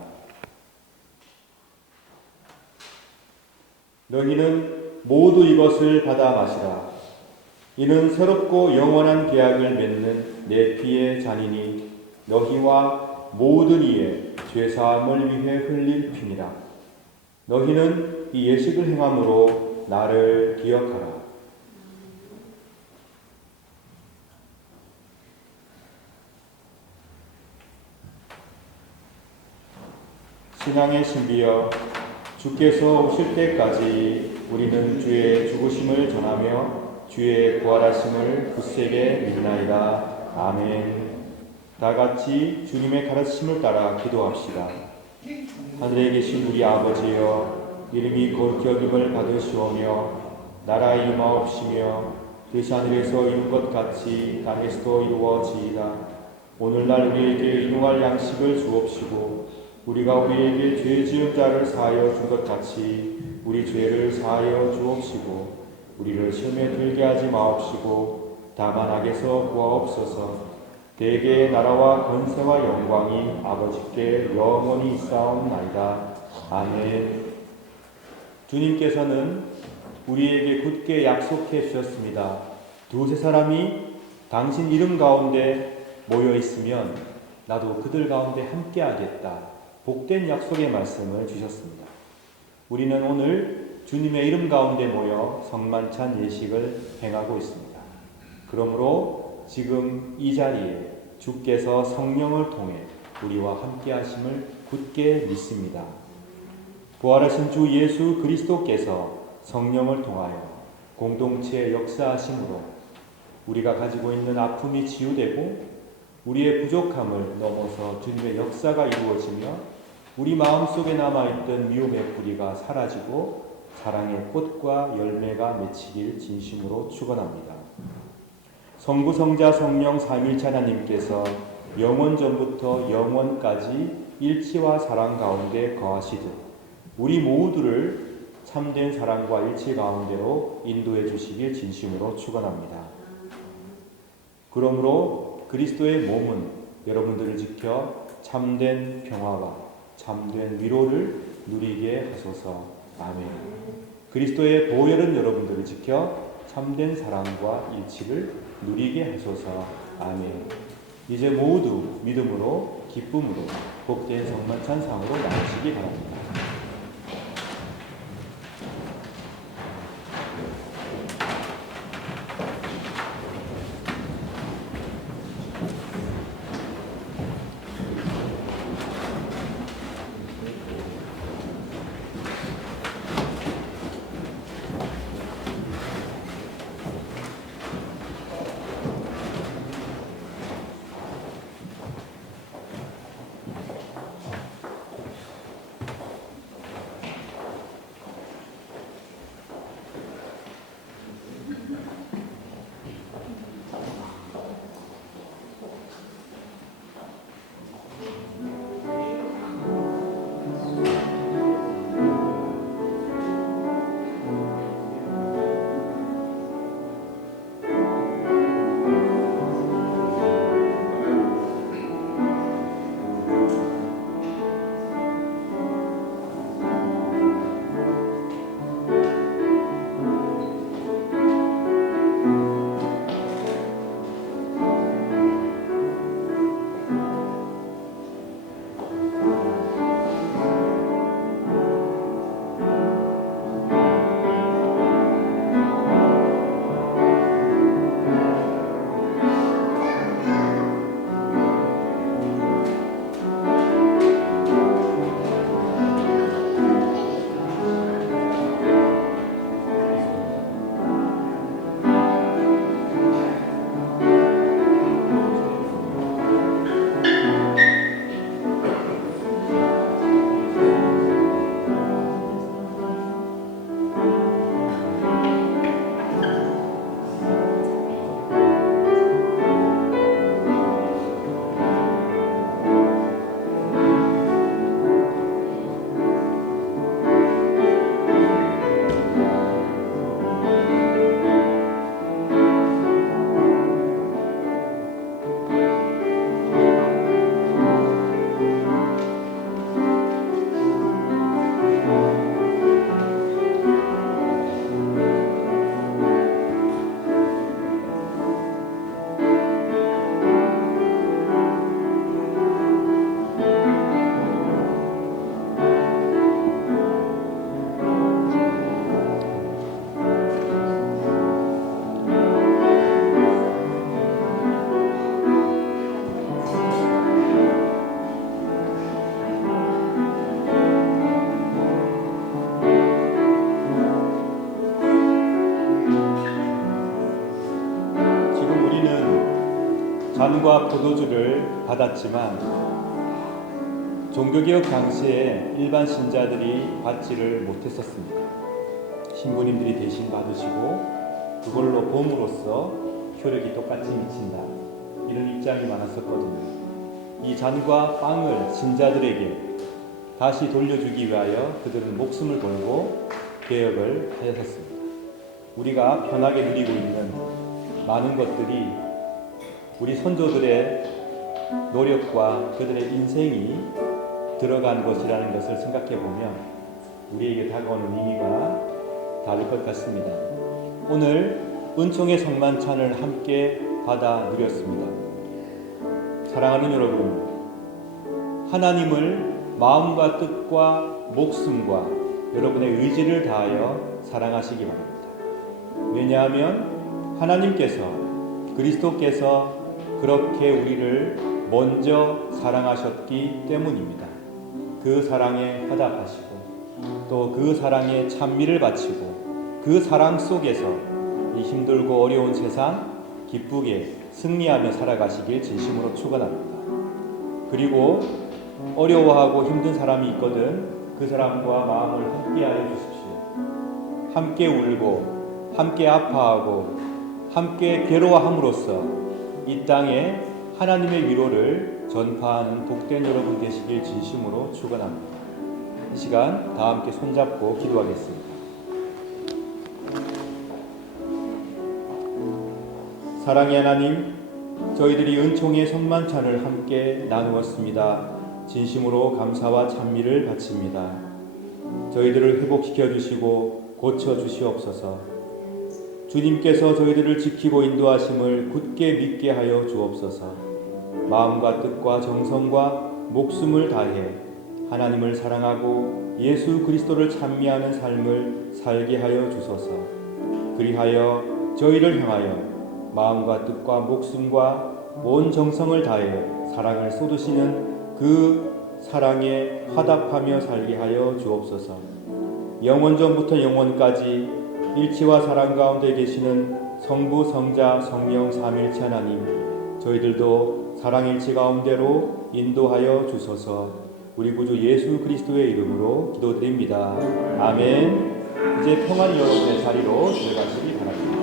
너희는 모두 이것을 받아 마시라. 이는 새롭고 영원한 계약을 맺는 내 피의 잔이니 너희와 모든 이의 죄사함을 위해 흘릴 피니라. 너희는 이 예식을 행함으로 나를 기억하라. 신앙의 신비여, 주께서 오실 때까지 우리는 주의 죽으심을 전하며 주의 부활하심을 굳세게 믿나이다. 아멘. 다 같이 주님의 가르침을 따라 기도합시다. 하늘에 계신 우리 아버지여, 이름이 거룩히 여김을 받으시오며 나라 임하옵시며 뜻이 하늘에서 이룬 것 같이 땅에서도 이루어지이다. 오늘날 우리에게 일용할 양식을 주옵시고 우리가 우리에게 죄 지은 자를 사하여 준 것 같이 우리 죄를 사하여 주옵시고 우리를 시험에 들게 하지 마옵시고 다만 악에서 구하옵소서. 대개의 나라와 권세와 영광이 아버지께 영원히 있사옵나이다. 아멘. 주님께서는 우리에게 굳게 약속해 주셨습니다. 두세 사람이 당신 이름 가운데 모여 있으면 나도 그들 가운데 함께 하겠다. 복된 약속의 말씀을 주셨습니다. 우리는 오늘 주님의 이름 가운데 모여 성만찬 예식을 행하고 있습니다. 그러므로 지금 이 자리에 주께서 성령을 통해 우리와 함께 하심을 굳게 믿습니다. 부활하신 주 예수 그리스도께서 성령을 통하여 공동체의 역사하심으로 우리가 가지고 있는 아픔이 치유되고 우리의 부족함을 넘어서 주님의 역사가 이루어지며 우리 마음속에 남아있던 미움의 뿌리가 사라지고 사랑의 꽃과 열매가 맺히길 진심으로 축원합니다. 성부, 성자, 성령 삼위일체 하나님께서 영원전부터 영원까지 일치와 사랑 가운데 거하시듯 우리 모두를 참된 사랑과 일치 가운데로 인도해 주시길 진심으로 축원합니다. 그러므로 그리스도의 몸은 여러분들을 지켜 참된 평화와 참된 위로를 누리게 하소서. 아멘. 그리스도의 보혈은 여러분들을 지켜 참된 사랑과 일치를 누리게 하소서. 아멘. 이제 모두 믿음으로 기쁨으로 복된 성만찬 상으로 나가시기 바랍니다. 잔과 포도주를 받았지만 종교개혁 당시에 일반 신자들이 받지를 못했었습니다. 신부님들이 대신 받으시고 그걸로 봄으로써 효력이 똑같이 미친다, 이런 입장이 많았었거든요. 이 잔과 빵을 신자들에게 다시 돌려주기 위하여 그들은 목숨을 걸고 개혁을 하였습니다. 우리가 편하게 누리고 있는 많은 것들이 우리 선조들의 노력과 그들의 인생이 들어간 것이라는 것을 생각해 보면 우리에게 다가오는 의미가 다를 것 같습니다. 오늘 은총의 성만찬을 함께 받아 누렸습니다. 사랑하는 여러분, 하나님을 마음과 뜻과 목숨과 여러분의 의지를 다하여 사랑하시기 바랍니다. 왜냐하면 하나님께서, 그리스도께서 그렇게 우리를 먼저 사랑하셨기 때문입니다. 그 사랑에 화답하시고 또 그 사랑에 찬미를 바치고 그 사랑 속에서 이 힘들고 어려운 세상 기쁘게 승리하며 살아가시길 진심으로 축원합니다. 그리고 어려워하고 힘든 사람이 있거든 그 사람과 마음을 함께하여 주십시오. 함께 울고 함께 아파하고 함께 괴로워함으로써 이 땅에 하나님의 위로를 전파하는 복된 여러분 되시길 진심으로 축원합니다. 이 시간 다 함께 손잡고 기도하겠습니다. 사랑의 하나님, 저희들이 은총의 성만찬을 함께 나누었습니다. 진심으로 감사와 찬미를 바칩니다. 저희들을 회복시켜 주시고 고쳐 주시옵소서. 주님께서 저희들을 지키고 인도하심을 굳게 믿게 하여 주옵소서. 마음과 뜻과 정성과 목숨을 다해 하나님을 사랑하고 예수 그리스도를 찬미하는 삶을 살게 하여 주소서. 그리하여 저희를 향하여 마음과 뜻과 목숨과 온 정성을 다해 사랑을 쏟으시는 그 사랑에 화답하며 살게 하여 주옵소서. 영원전부터 영원까지 일치와 사랑 가운데 계시는 성부, 성자, 성령 삼일체 하나님, 저희들도 사랑일치 가운데로 인도하여 주소서. 우리 구주 예수 그리스도의 이름으로 기도드립니다. 아멘. 이제 평안히 여러분의 자리로 들어가시기 바랍니다.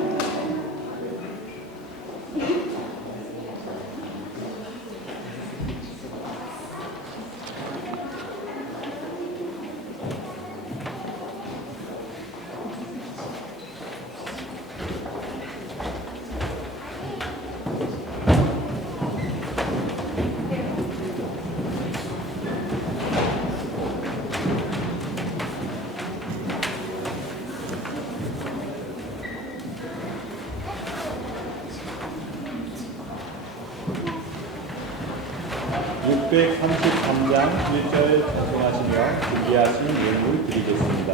(633장) 1절 작성하시며 준비하신 예물 드리겠습니다.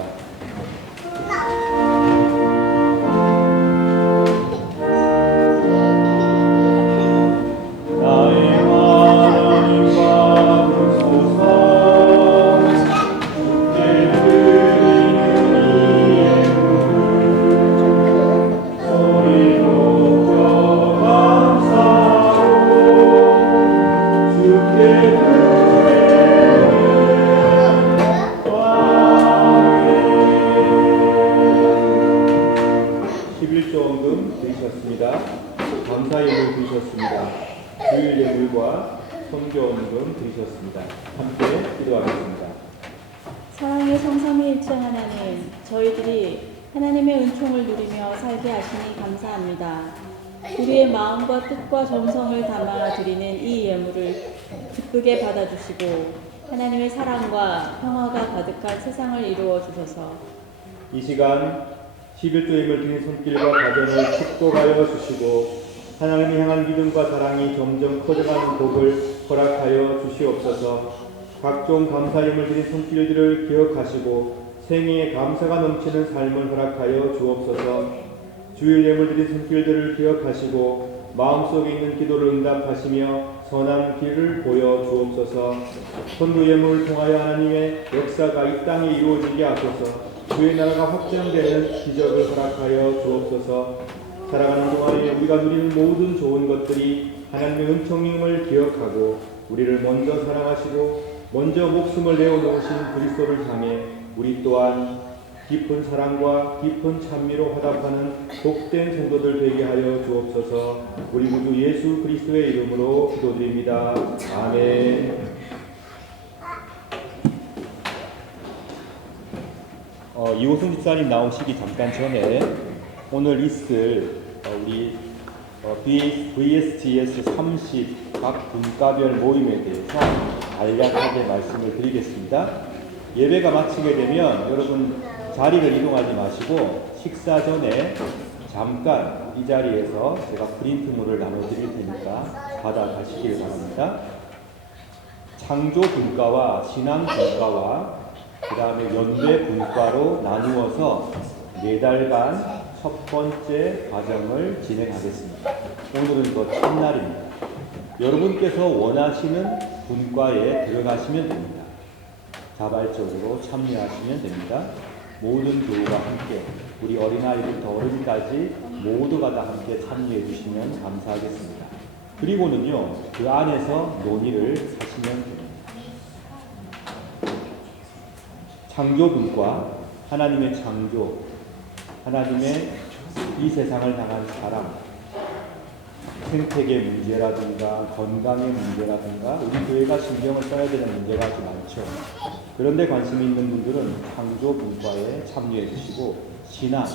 나의 하나님과 구소서 주께 드리는 이 예물 소리로 감사하고 주께 11조원금 드리셨습니다. 감사 예물 드리셨습니다. 주일 예물과 성교원금 드리셨습니다. 함께 기도하겠습니다. 사랑의 성삼위일체 하나님, 저희들이 하나님의 은총을 누리며 살게 하시니 감사합니다. 우리의 마음과 뜻과 정성을 담아 드리는 이 예물을 기쁘게 받아주시고 하나님의 사랑과 평화가 가득한 세상을 이루어 주소서. 이 시간 11조 예물 드린 손길과 가정을 축복하여 주시고 하나님을 향한 믿음과 사랑이 점점 커져가는 복을 허락하여 주시옵소서. 각종 감사 예물 드린 손길들을 기억하시고 생애에 감사가 넘치는 삶을 허락하여 주옵소서. 주일 예물 드린 손길들을 기억하시고 마음속에 있는 기도를 응답하시며 선한 길을 보여 주옵소서. 선교 예물을 통하여 하나님의 역사가 이 땅에 이루어지게 하소서. 주의 나라가 확장되는 기적을 허락하여 주옵소서. 살아가는 동안에 우리가 누리는 모든 좋은 것들이 하나님의 은총임을 기억하고 우리를 먼저 사랑하시고 먼저 목숨을 내어놓으신 그리스도를 향해 우리 또한 깊은 사랑과 깊은 찬미로 화답하는 복된 성도들 되게 하여 주옵소서. 우리 구주 예수 그리스도의 이름으로 기도드립니다. 아멘. 이호승 집사님 나오시기 잠깐 전에 오늘 있을 우리 VSGS 30 각 분과별 모임에 대해서 간략하게 말씀을 드리겠습니다. 예배가 마치게 되면 여러분 자리를 이동하지 마시고 식사 전에 잠깐 이 자리에서 제가 프린트물을 나눠드릴 테니까 받아가시길 바랍니다. 창조 분과와 신앙 분과와 그 다음에 연대 분과로 나누어서 4달간 첫 번째 과정을 진행하겠습니다. 오늘은 그 첫날입니다. 여러분께서 원하시는 분과에 들어가시면 됩니다. 자발적으로 참여하시면 됩니다. 모든 교우가 함께, 우리 어린아이부터 어른까지 모두가 다 함께 참여해 주시면 감사하겠습니다. 그리고는요, 그 안에서 논의를 하시면 됩니다. 창조분과 하나님의 창조, 하나님의 이 세상을 향한 사랑, 생태계 문제라든가 건강의 문제라든가 우리 교회가 신경을 써야 되는 문제가 아주 많죠. 그런데 관심이 있는 분들은 창조 분과에 참여해 주시고 신앙,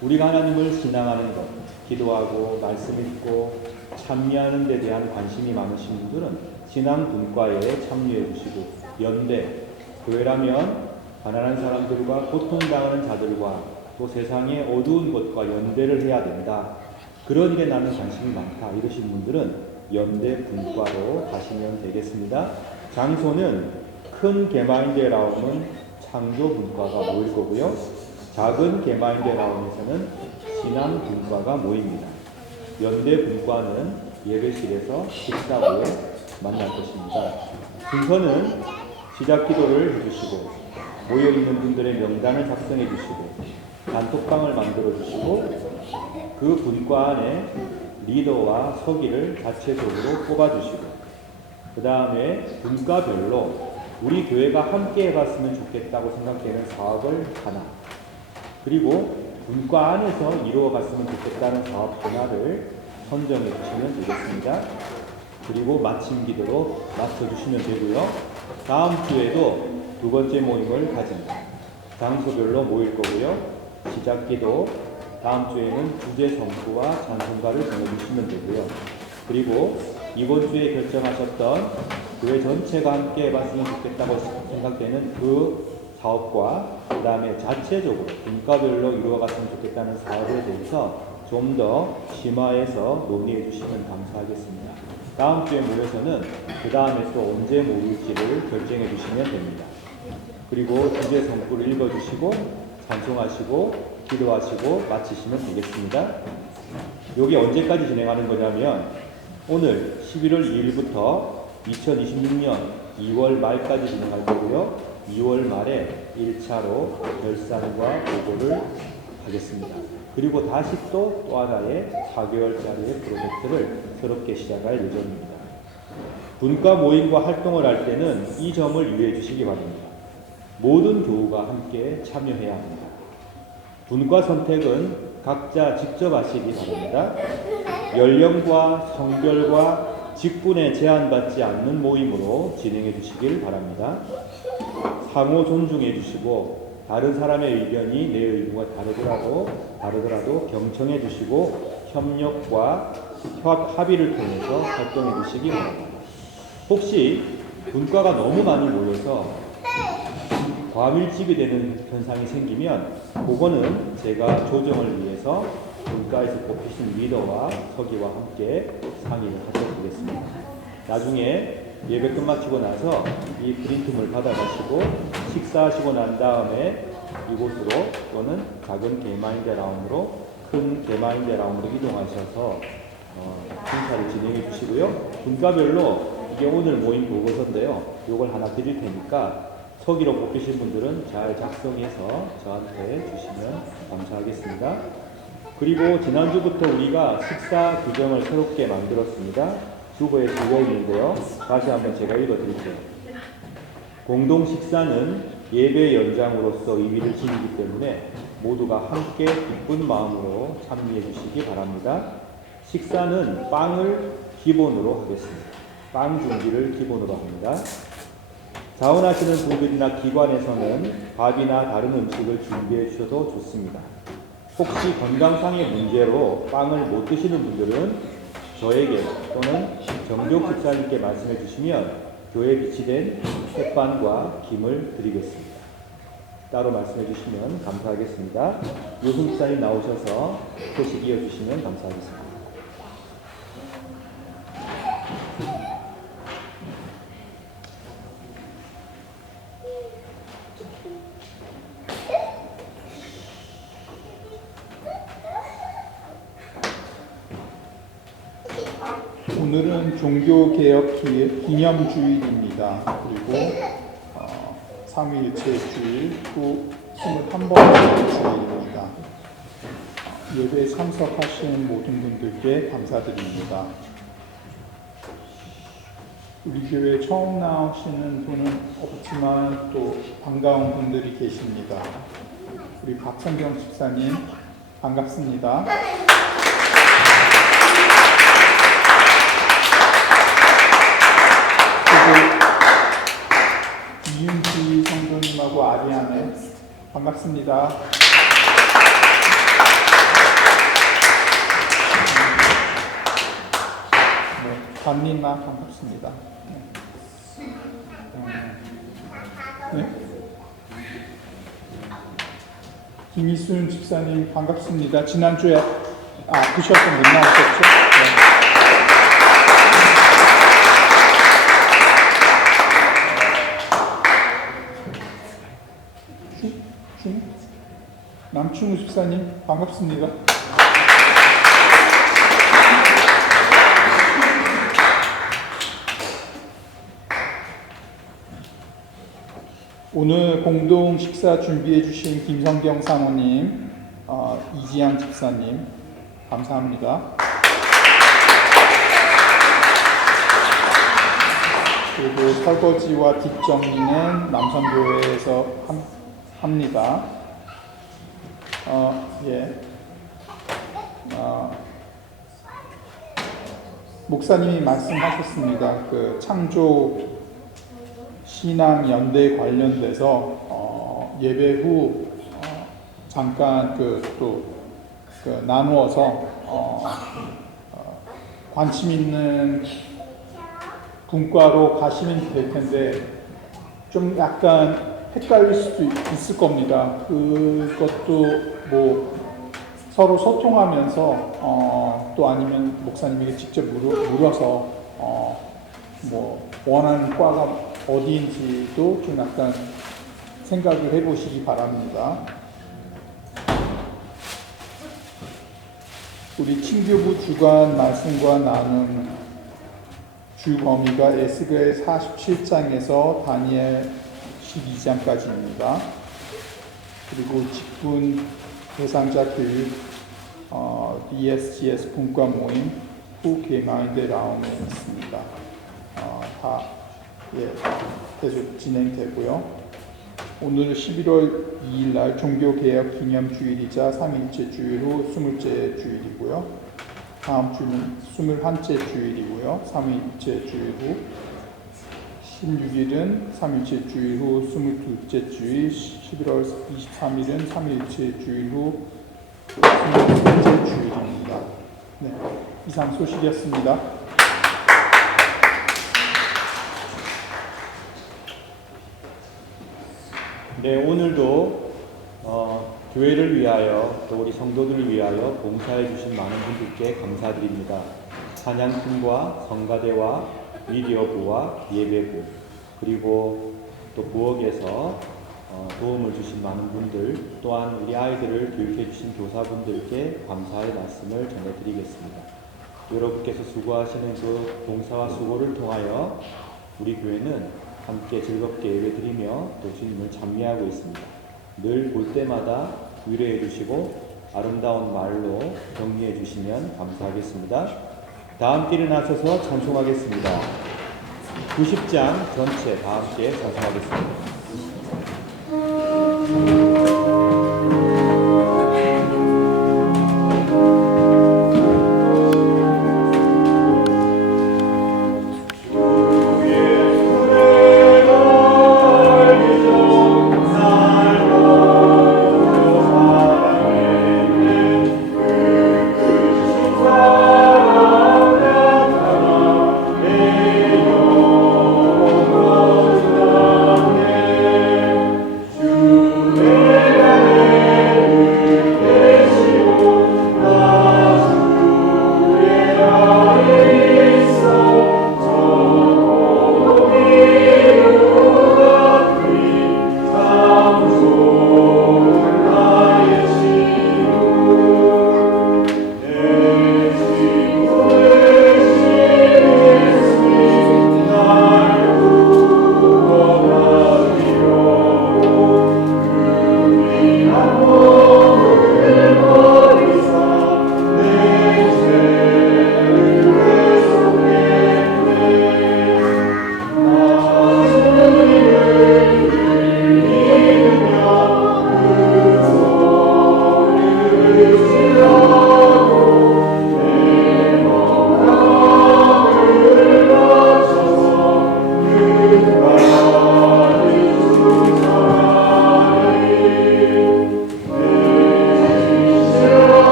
우리가 하나님을 신앙하는 것, 기도하고 말씀 읽고 참여하는 데 대한 관심이 많으신 분들은 신앙 분과에 참여해 주시고 연대, 교회라면 가난한 사람들과 고통당하는 자들과 또 세상의 어두운 것과 연대를 해야 된다. 그런 일에 나는 관심이 많다. 이러신 분들은 연대 분과로 가시면 되겠습니다. 장소는 큰 개마인드라움은 창조 분과가 모일 거고요. 작은 개마인드라움에서는 신앙 분과가 모입니다. 연대 분과는 예배실에서 식사 후에 만날 것입니다. 순서는 시작 기도를 해주시고 모여있는 분들의 명단을 작성해 주시고 단톡방을 만들어 주시고 그 분과 안에 리더와 서기를 자체적으로 뽑아주시고 그 다음에 분과별로 우리 교회가 함께 해봤으면 좋겠다고 생각되는 사업을 하나, 그리고 분과 안에서 이루어갔으면 좋겠다는 사업 하나를 선정해 주시면 되겠습니다. 그리고 마침 기도로 맞춰주시면 되고요. 다음 주에도 두 번째 모임을 가집니다. 장소별로 모일 거고요. 시작 기도, 다음 주에는 주제 성구와 찬송가를 정해주시면 되고요. 그리고 이번 주에 결정하셨던 교회 전체가 함께 해봤으면 좋겠다고 생각되는 그 사업과 그 다음에 자체적으로 분과별로 이루어갔으면 좋겠다는 사업에 대해서 좀 더 심화해서 논의해 주시면 감사하겠습니다. 다음 주에 모여서는 그 다음에 또 언제 모일지를 결정해 주시면 됩니다. 그리고 주제 성구를 읽어주시고 찬송하시고 기도하시고 마치시면 되겠습니다. 여기 언제까지 진행하는 거냐면 오늘 11월 2일부터 2026년 2월 말까지 진행할 거고요. 2월 말에 1차로 결산과 보고를 하겠습니다. 그리고 다시 또 하나의 4개월짜리의 프로젝트를 새롭게 시작할 예정입니다. 분과 모임과 활동을 할 때는 이 점을 유의해 주시기 바랍니다. 모든 교우가 함께 참여해야 합니다. 분과 선택은 각자 직접 하시기 바랍니다. 연령과 성별과 직분에 제한받지 않는 모임으로 진행해 주시길 바랍니다. 상호 존중해 주시고 다른 사람의 의견이 내 의견과 다르더라도 경청해 주시고 협력과 합의를 통해서 활동해 주시기 바랍니다. 혹시 분과가 너무 많이 모여서 과밀집이 되는 현상이 생기면 그거는 제가 조정을 위해서 분과에서 뽑히신 리더와 서기와 함께 상의를 하도록 하겠습니다. 나중에 예배 끝마치고 나서 이 프린트물 받아가시고 식사하시고 난 다음에 이곳으로 또는 작은 개마인드 라운으로 큰 개마인드 라운으로 이동하셔서 행사를 진행해 주시고요. 분과별로 이게 오늘 모임 보고서인데요. 이걸 하나 드릴 테니까 서기로 뽑히신 분들은 잘 작성해서 저한테 주시면 감사하겠습니다. 그리고 지난주부터 우리가 식사 규정을 새롭게 만들었습니다. 주보에 들려 있는데요. 다시 한번 제가 읽어드릴게요. 공동 식사는 예배 연장으로서 의미를 지니기 때문에 모두가 함께 기쁜 마음으로 참여해 주시기 바랍니다. 식사는 빵을 기본으로 하겠습니다. 빵 준비를 기본으로 합니다. 자원하시는 분들이나 기관에서는 밥이나 다른 음식을 준비해 주셔도 좋습니다. 혹시 건강상의 문제로 빵을 못 드시는 분들은 저에게 또는 정교욱 집사님께 말씀해 주시면 교회에 비치된 햇반과 김을 드리겠습니다. 따로 말씀해 주시면 감사하겠습니다. 요승 집사님 나오셔서 소식 이어주시면 감사하겠습니다. 오늘은 종교개혁 기념주일입니다. 그리고 삼위일체 주일 또 21번째 주일입니다. 예배에 참석하신 모든 분들께 감사드립니다. 우리 교회에 처음 나오시는 분은 없지만 또 반가운 분들이 계십니다. 우리 박성경 집사님 반갑습니다. 이윤지 성도님하고 아리아네 반갑습니다. 네, 관님마 반갑습니다. 네. 김희순 집사님 반갑습니다. 지난주에 아프셔서 못 나오셨죠? 네. 남충우 집사님 반갑습니다. 오늘 공동 식사 준비해 주신 김성경 사모님, 이지양 집사님 감사합니다. 그리고 설거지와 뒷정리는 남성교회에서 합니다. 목사님이 말씀하셨습니다. 그 창조 신앙 연대 관련돼서 예배 후 잠깐 나누어서 관심 있는 분과로 가시면 될 텐데 좀 약간 헷갈릴 수도 있을 겁니다. 그것도 뭐 서로 소통하면서 또 아니면 목사님에게 직접 물어서 뭐 원하는 과가 어디인지도 좀 약간 생각을 해보시기 바랍니다. 우리 친교부 주간 말씀과 나눈 주 범위가 에스겔 47장에서 다니엘 12장까지입니다. 그리고 직분 대상자 교육 ESGS 분과 모임 후 개마인드 라운에 있습니다. 계속 진행되고요. 오늘 11월 2일 날 종교개혁 기념주일이자 3일째 주일 후 20째 주일이고요. 다음 주는 21째 주일이고요. 3일째 주일 후 16일은 3일째 주일 후 22째 주일, 11월 23일은 3일째 주일 후 23째 주일입니다. 네, 이상 소식이었습니다. 네, 오늘도 교회를 위하여 또 우리 성도들을 위하여 봉사해 주신 많은 분들께 감사드립니다. 찬양팀과 성가대와 미디어부와 예배부 그리고 또 부엌에서 도움을 주신 많은 분들 또한 우리 아이들을 교육해 주신 교사분들께 감사의 말씀을 전해드리겠습니다. 여러분께서 수고하시는 그 봉사와 수고를 통하여 우리 교회는 함께 즐겁게 예배드리며 또 주님을 찬미하고 있습니다. 늘 볼 때마다 위로해 주시고 아름다운 말로 격려해 주시면 감사하겠습니다. 다 함께 일어나셔서 찬송하겠습니다. 90장 전체 다 함께 찬송하겠습니다.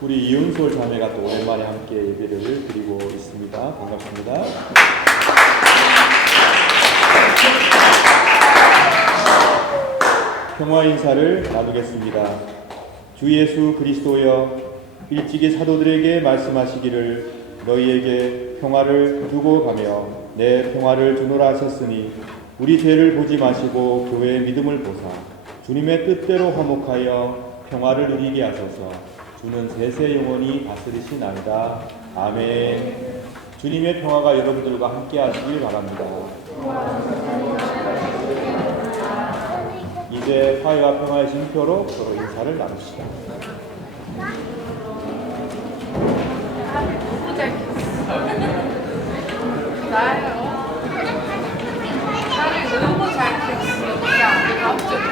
우리 이은솔 자매가 또 오랜만에 함께 예배를 드리고 있습니다. 반갑습니다. 평화 인사를 나누겠습니다. 주 예수 그리스도여, 일찍이 사도들에게 말씀하시기를 너희에게 평화를 두고 가며 내 평화를 주노라 하셨으니 우리 죄를 보지 마시고 교회의 믿음을 보사 주님의 뜻대로 화목하여 평화를 누리게 하소서. 주는 세세 영원히 다스리시나이다. 아멘. 주님의 평화가 여러분들과 함께 하시길 바랍니다. 이제 화해와 평화의 징표로 서로 인사를 나눕시다. 너무 잘 켰어. 나예요. 나를 너무 잘 켰어. 야, 내가 앞쪽에.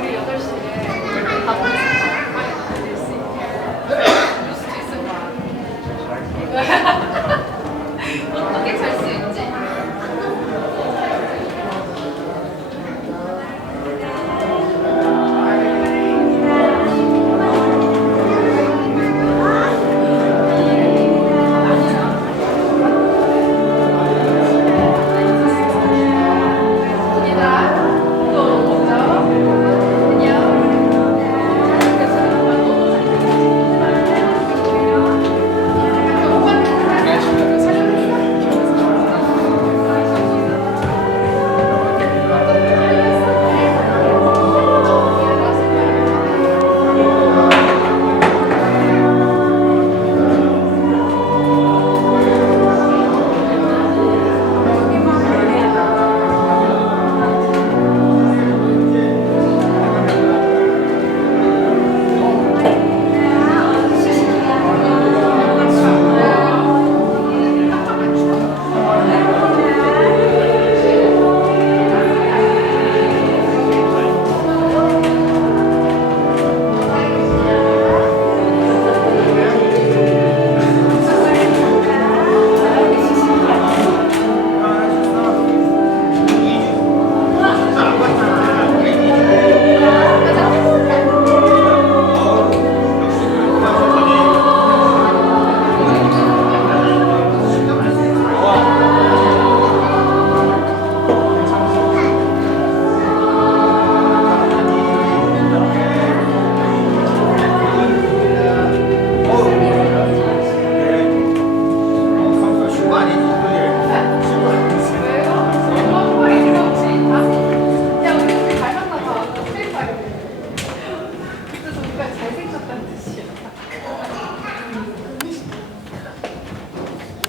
우리 8시에 밥 먹을 수 있을 거야. 어떻게 잘 수 있지? 또 먼저 안녕.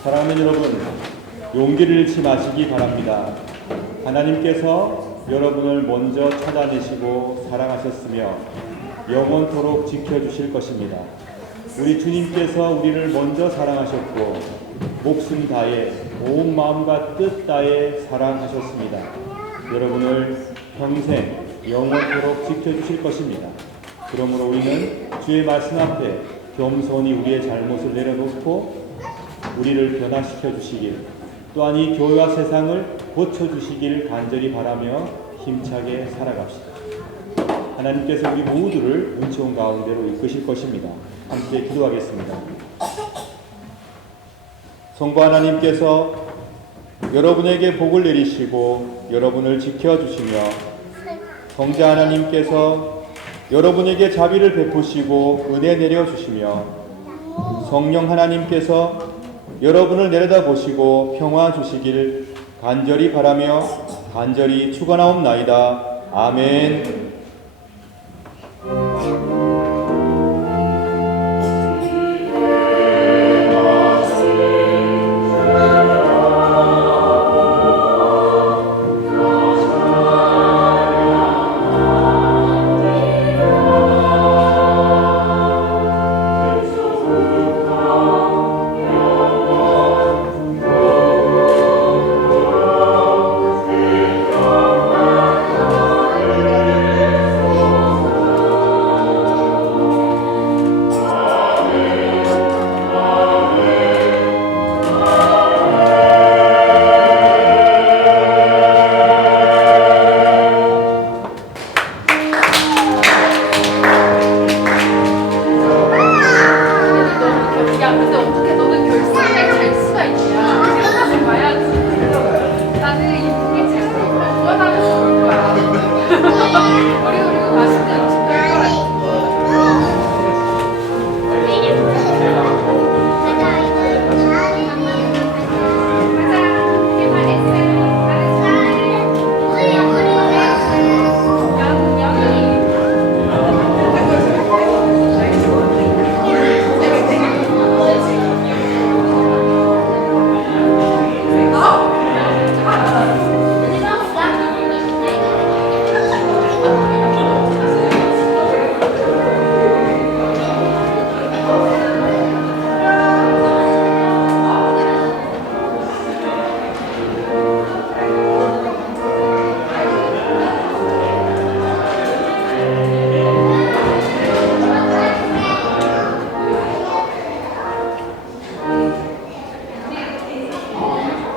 사랑하는 여러분, 용기를 잃지 마시기 바랍니다. 하나님께서 여러분을 먼저 찾아내시고 사랑하셨으며 영원토록 지켜주실 것입니다. 우리 주님께서 우리를 먼저 사랑하셨고 목숨 다해 온 마음과 뜻 다해 사랑하셨습니다. 여러분을 평생 영원토록 지켜주실 것입니다. 그러므로 우리는 주의 말씀 앞에 겸손히 우리의 잘못을 내려놓고 우리를 변화시켜 주시길, 또한 이 교회와 세상을 고쳐주시길 간절히 바라며 힘차게 살아갑시다. 하나님께서 우리 모두를 은총 가운데로 이끄실 것입니다. 함께 기도하겠습니다. 성부 하나님께서 여러분에게 복을 내리시고 여러분을 지켜주시며 성자 하나님께서 여러분에게 자비를 베푸시고 은혜 내려주시며 성령 하나님께서 여러분을 내려다보시고 평화 주시길 간절히 바라며 간절히 축원하옵나이다. 아멘.